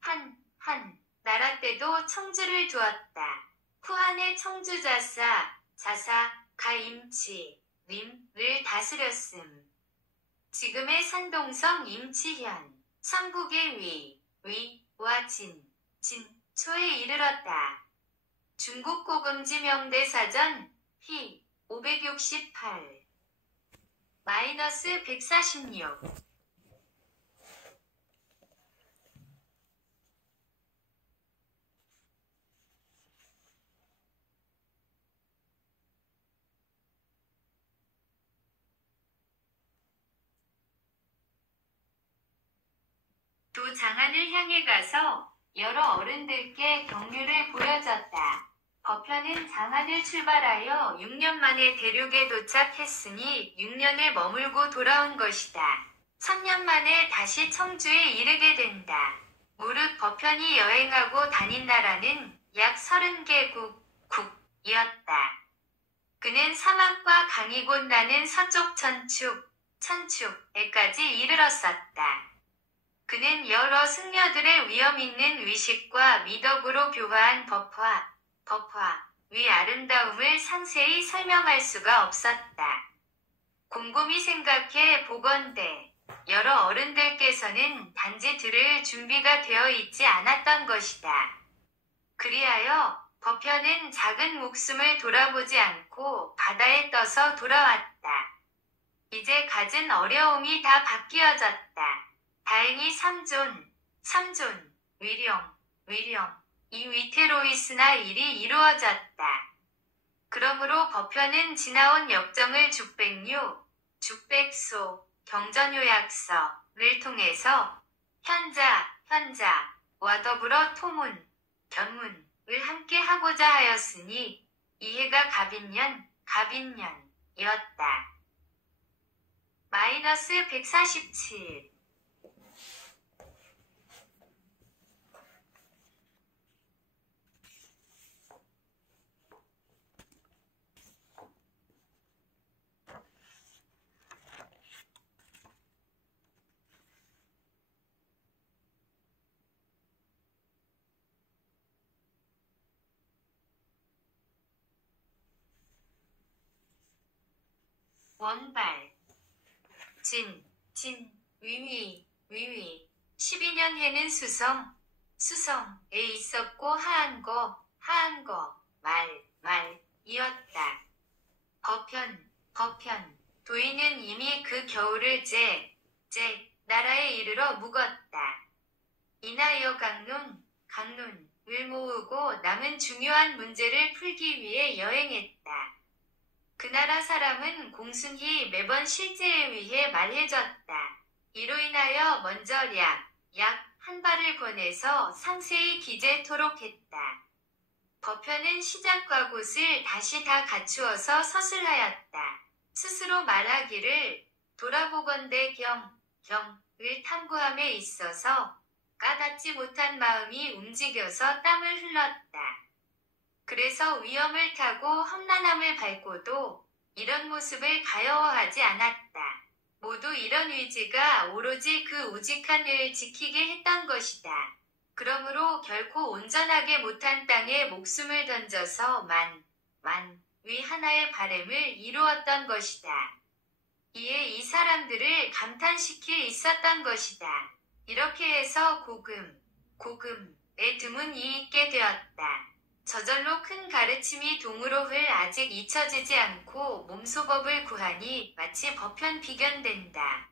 한 나라 때도 청주를 두었다. 후한의 청주자사가 임치림을 다스렸음. 지금의 산동성 임치현, 삼국의 위와 진초에 이르렀다. 중국 고금지 명대사전 희 568 -146 또 장안을 향해 가서 여러 어른들께 경륜을 보여줬다. 버편은 장안을 출발하여 6년 만에 대륙에 도착했으니 6년을 머물고 돌아온 것이다. 3년 만에 다시 청주에 이르게 된다. 무릇 법현이 여행하고 다닌 나라는 약 30개국이었다. 그는 사막과 강이 곧 나는 서쪽 천축에까지 이르렀었다. 그는 여러 승려들의 위험 있는 위식과 미덕으로 교화한 법화, 위 아름다움을 상세히 설명할 수가 없었다. 곰곰이 생각해 보건대 여러 어른들께서는 단지 들을 준비가 되어 있지 않았던 것이다. 그리하여 법현은 작은 목숨을 돌아보지 않고 바다에 떠서 돌아왔다. 이제 갖은 어려움이 다 바뀌어졌다. 다행히 삼존, 위령, 이 위태로 있으나 일이 이루어졌다. 그러므로 법현은 지나온 역정을 죽백소, 경전요약서를 통해서 현자와 더불어 토문, 견문을 함께 하고자 하였으니 이해가 갑인년이었다. 마이너스 147 원발 위위 12년 해는 수성에 있었고 하한거 말이었다. 법현 도인은 이미 그 겨울을 나라에 이르러 묵었다. 이나여 강론을 모으고 남은 중요한 문제를 풀기 위해 여행했다. 그 나라 사람은 공순히 매번 실제에 위해 말해줬다. 이로 인하여 먼저 약 한 발을 권해서 상세히 기재토록 했다. 법현은 시작과 곳을 다시 다 갖추어서 서술하였다. 스스로 말하기를 돌아보건대 경을 탐구함에 있어서 까닿지 못한 마음이 움직여서 땀을 흘렀다. 그래서 위험을 타고 험난함을 밟고도 이런 모습을 가여워하지 않았다. 모두 이런 의지가 오로지 그 우직한 을 지키게 했던 것이다. 그러므로 결코 온전하게 못한 땅에 목숨을 던져서 위 하나의 바램을 이루었던 것이다. 이에 이 사람들을 감탄시킬 있었던 것이다. 이렇게 해서 고금에 드문이 있게 되었다. 저절로 큰 가르침이 동으로를 아직 잊혀지지 않고 몸소법을 구하니 마치 법현 비견된다.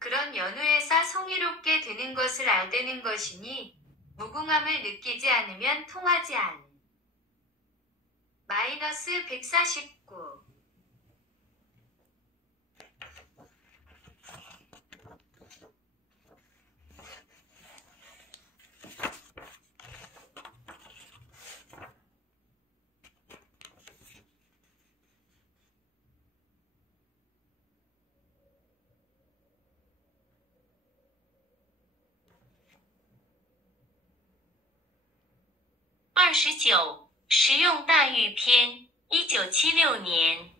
그런 연후에서 성의롭게 되는 것을 알되는 것이니 무궁함을 느끼지 않으면 통하지 않. 마이너스 149 29实用大喻篇1976年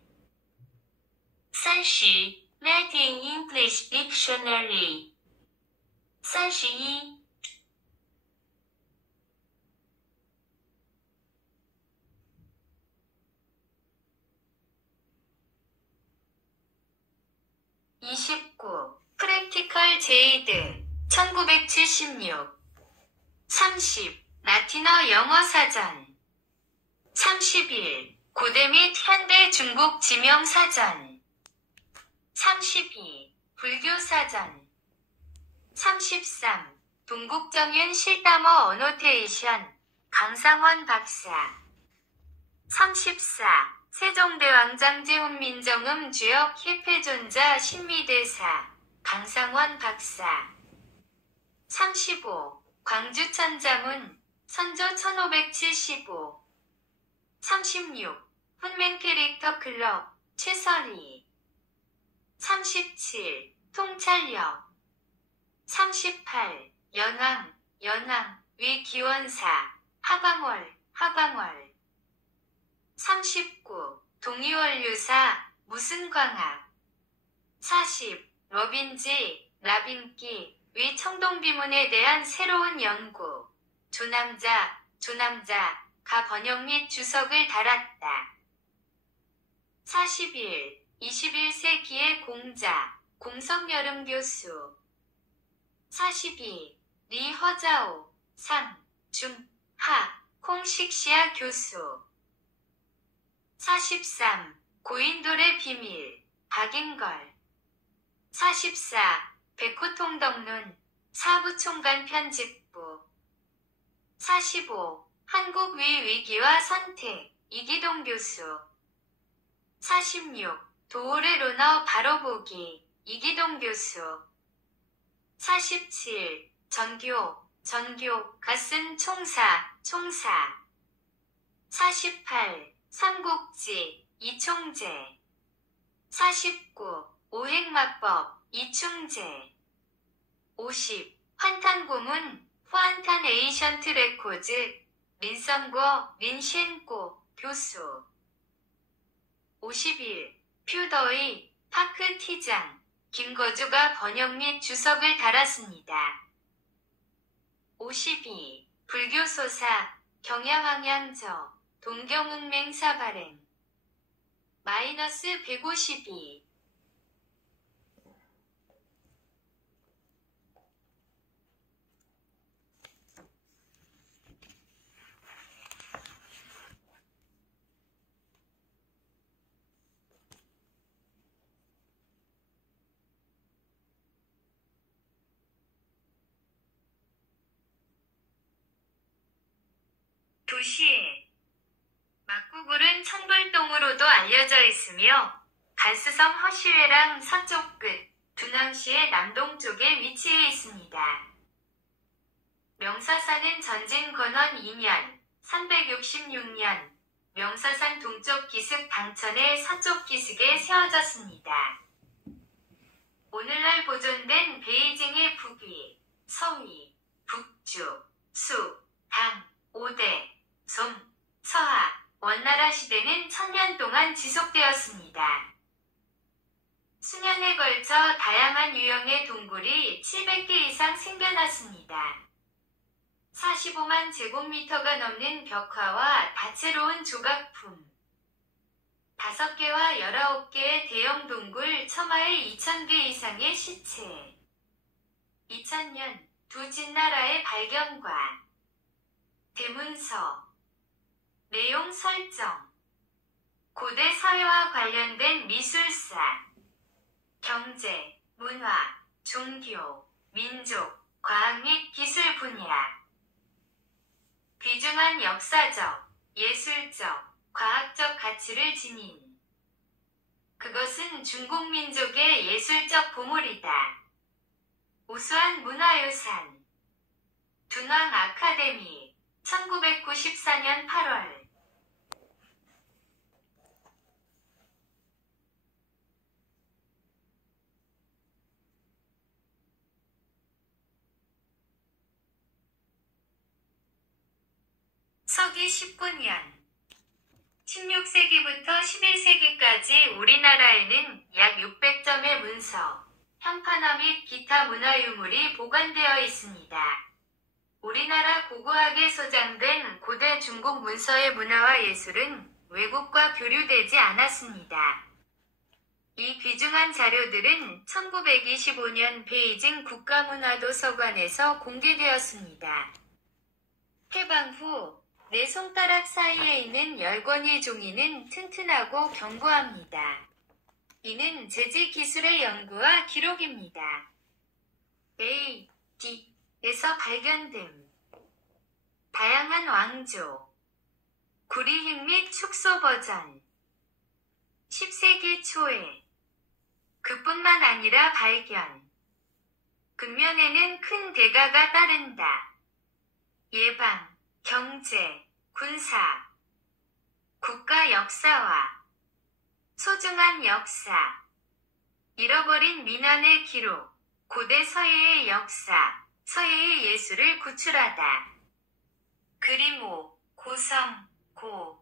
30 Latin English Dictionary 31 29. 프랙티컬 제이드 1976 30. 라틴어 영어 사전 31. 고대 및 현대 중국 지명 사전 32. 불교 사전 33. 동국정윤 실담어 어노테이션 강상원 박사 34. 세종대왕장제 훈민정음 주역 협회존자 신미대사 강상원 박사 35. 광주천자문 선조 1575 36. 훈맨 캐릭터 클럽 최설희 37. 통찰력. 38. 연왕, 위 기원사, 하방월. 39. 동위원류사, 무슨 광학. 40. 러빈지, 라빈기, 위 청동비문에 대한 새로운 연구. 조남자, 가 번역 및 주석을 달았다. 41. 21세기의 공자, 공성여름 교수. 42. 리허자오, 상, 중, 하, 콩식시아 교수. 43. 고인돌의 비밀, 박인걸. 44. 백호통덕론, 사부총관 편집부. 45. 한국위 위기와 선택, 이기동 교수. 46. 도올의 루너 바로보기, 이기동 교수. 47. 전교, 가슴 총사. 48. 삼국지, 이총재. 49. 오행마법, 이충재. 50. 환탄고문, 후안탄 에이션트 레코드, 린썸고, 린셴고, 교수. 51. 퓨더의, 파크 티장, 김거주가 번역 및 주석을 달았습니다. 52. 불교소사, 경야왕양저, 동경운맹사 발행. 마이너스 152. 도시에 막구굴은 청불동으로도 알려져 있으며 갈스섬 허시회랑 서쪽 끝, 두남시의 남동쪽에 위치해 있습니다. 명사산은 전진 건원 2년, 366년, 명사산 동쪽 기슭 방천의 서쪽 기슭에 세워졌습니다. 오늘날 보존된 베이징의 북위, 서위, 북주, 수, 당, 오대, 송, 서하, 원나라 시대는 1000년 동안 지속되었습니다. 수년에 걸쳐 다양한 유형의 동굴이 700개 이상 생겨났습니다. 45만 제곱미터가 넘는 벽화와 다채로운 조각품, 5개와 19개의 대형 동굴 첨화의 2000개 이상의 시체. 2000년 두 진나라의 발견과 대문서, 내용 설정, 고대 사회와 관련된 미술사, 경제, 문화, 종교, 민족, 과학 및 기술 분야. 귀중한 역사적, 예술적, 과학적 가치를 지닌. 그것은 중국 민족의 예술적 보물이다. 우수한 문화유산. 둔왕 아카데미, 1994년 8월. 서기 19년 16세기부터 11세기까지 우리나라에는 약 600점의 문서, 현판화 및 기타 문화유물이 보관되어 있습니다. 우리나라 고고학에 소장된 고대 중국 문서의 문화와 예술은 외국과 교류되지 않았습니다. 이 귀중한 자료들은 1925년 베이징 국가문화도서관에서 공개되었습니다. 해방 후 네 손가락 사이에 있는 10권의 종이는 튼튼하고 견고합니다. 이는 제지 기술의 연구와 기록입니다. A, D 에서 발견됨. 다양한 왕조, 구리힘 및 축소 버전. 10세기 초에 그뿐만 아니라 발견. 근면에는 큰 대가가 따른다. 예방, 경제, 군사, 국가 역사와 소중한 역사. 잃어버린 민원의 기록, 고대 서예의 역사, 서예의 예술을 구출하다. 그림 5. 고성, 고.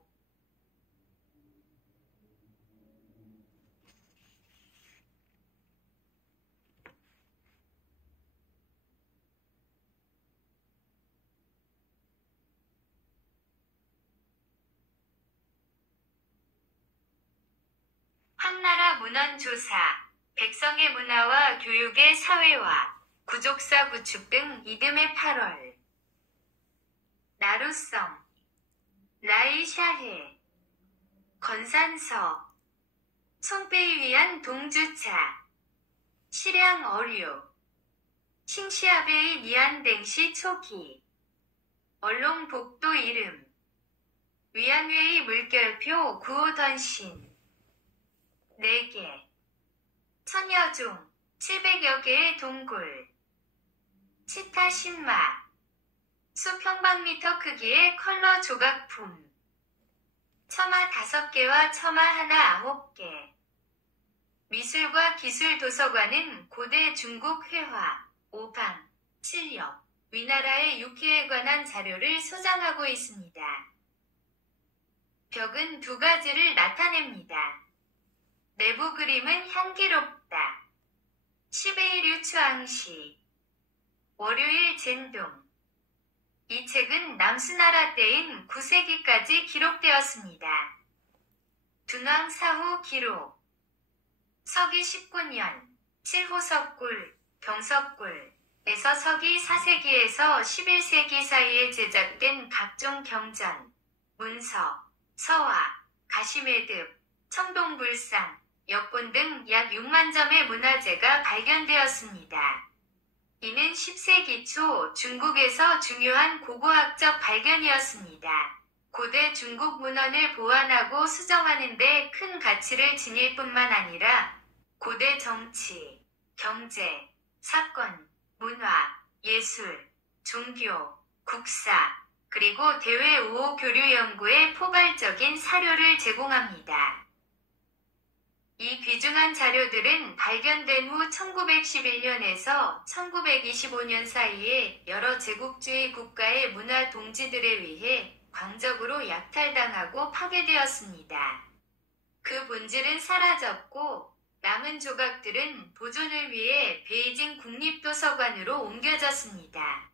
한나라 문헌조사, 백성의 문화와 교육의 사회화, 구족사 구축 등 이듬해 8월. 나루성, 라이샤해, 건산서, 손빼이 위한 동주차, 실양 어류, 싱시아베이 니안댕시 초기, 얼롱복도 이름, 위안웨이 물결표 구호던신, 4개, 천여종, 700여 개의 동굴, 치타 신마, 수평방미터 크기의 컬러 조각품, 처마 5개와 처마 하나 9개. 미술과 기술 도서관은 고대 중국 회화, 오방, 칠력, 위나라의 육해에 관한 자료를 소장하고 있습니다. 벽은 2가지를 나타냅니다. 내부 그림은 향기롭다. 시베이류 추앙시, 월요일 젠동. 이 책은 남수나라 때인 9세기까지 기록되었습니다. 둔왕 사후 기록. 서기 19년, 칠호석굴, 병석굴에서 서기 4세기에서 11세기 사이에 제작된 각종 경전, 문서, 서화, 가시매듭, 청동불상, 역본 등 약 6만 점의 문화재가 발견되었습니다. 이는 10세기 초 중국에서 중요한 고고학적 발견이었습니다. 고대 중국 문헌을 보완하고 수정하는 데 큰 가치를 지닐 뿐만 아니라 고대 정치, 경제, 사건, 문화, 예술, 종교, 국사, 그리고 대외 우호 교류 연구에 포괄적인 사료를 제공합니다. 이 귀중한 자료들은 발견된 후 1911년에서 1925년 사이에 여러 제국주의 국가의 문화 동지들에 의해 광적으로 약탈당하고 파괴되었습니다. 그 본질은 사라졌고 남은 조각들은 보존을 위해 베이징 국립도서관으로 옮겨졌습니다.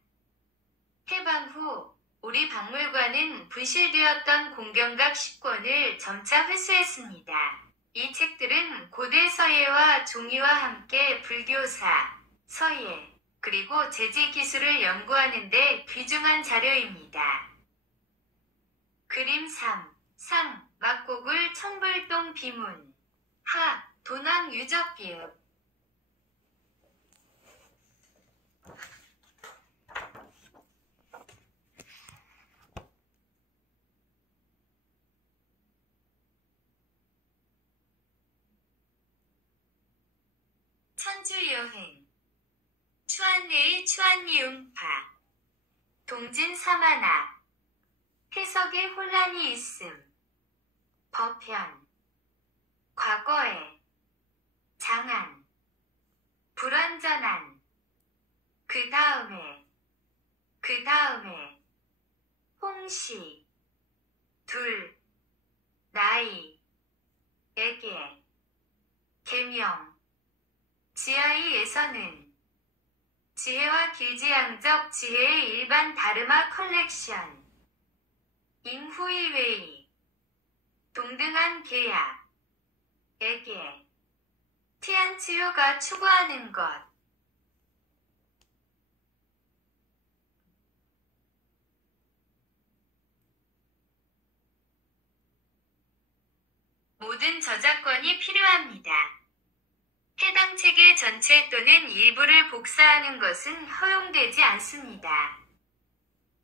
해방 후 우리 박물관은 분실되었던 공경각 10권을 점차 회수했습니다. 이 책들은 고대 서예와 종이와 함께 불교사, 서예, 그리고 제지 기술을 연구하는 데 귀중한 자료입니다. 그림 3. 상, 막고굴 청불동 비문. 하, 도남 유적비읍. 천주여행. 추안내의 추안리음파. 동진 사마나. 해석에 혼란이 있음. 법현. 과거에. 장안. 불완전한. 그 다음에. 홍시. 둘. 나이. 에게. 계명. 지하이에서는 지혜와 길지양적 지혜의 일반 다르마 컬렉션, 잉후이웨이, 동등한 계약, 에게, 티안치유가 추구하는 것. 모든 저작권이 필요합니다. 해당 책의 전체 또는 일부를 복사하는 것은 허용되지 않습니다.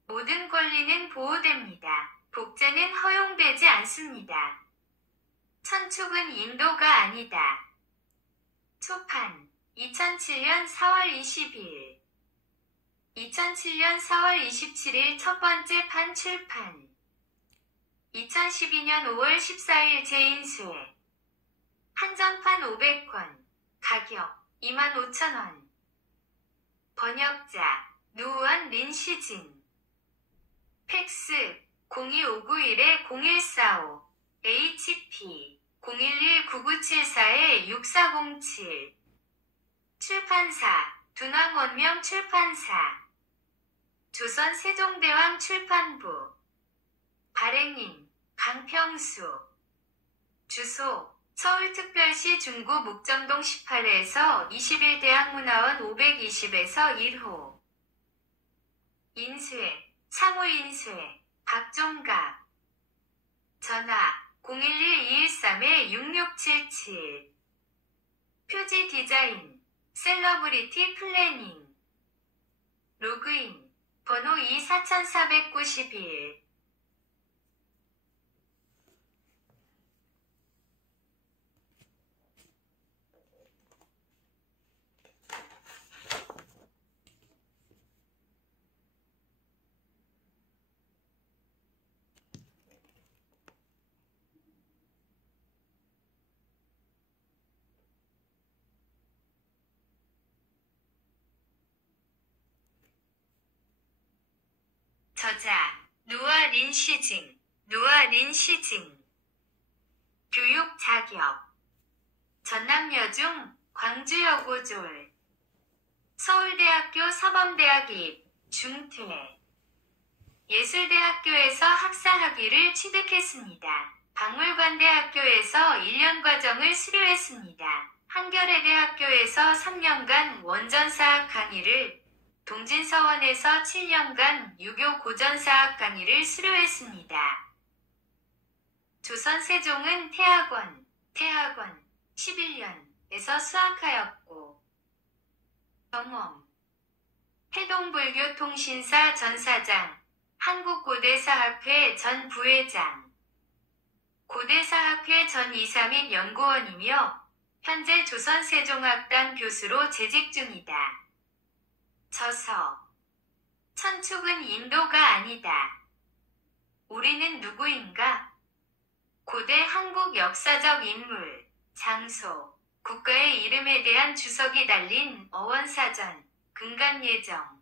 모든 권리는 보호됩니다. 복제는 허용되지 않습니다. 천축은 인도가 아니다. 초판 2007년 4월 20일 2007년 4월 27일 첫 번째 판 출판 2012년 5월 14일 재인쇄 한정판 500권 가격 25,000원. 번역자 누우한 린시진. 팩스 02591-0145 HP 011-9974-6407. 출판사 둔왕원명 출판사. 조선 세종대왕 출판부. 발행인 강평수. 주소 서울특별시 중구 묵정동 18에서 21대학문화원 520에서 1호. 인쇄 상호인쇄 박종갑. 전화 011-213-6677. 표지 디자인 셀러브리티 플래닝. 로그인 번호 24491. 저자 누아 린시징. 교육 자격 전남여중 광주여고졸. 서울대학교 사범대학 입 중퇴. 예술대학교에서 학사학위를 취득했습니다. 박물관대학교에서 1년 과정을 수료했습니다. 한겨레대학교에서 3년간 원전사학 강의를, 동진서원에서 7년간 유교 고전사학 강의를 수료했습니다. 조선 세종은 태학원 11년에서 수학하였고, 경험 해동불교통신사 전 사장, 한국고대사학회 전 부회장, 고대사학회 전 이사 및 연구원이며 현재 조선세종학당 교수로 재직 중이다. 저서 천축은 인도가 아니다. 우리는 누구인가? 고대 한국 역사적 인물, 장소, 국가의 이름에 대한 주석이 달린 어원사전, 금강예정.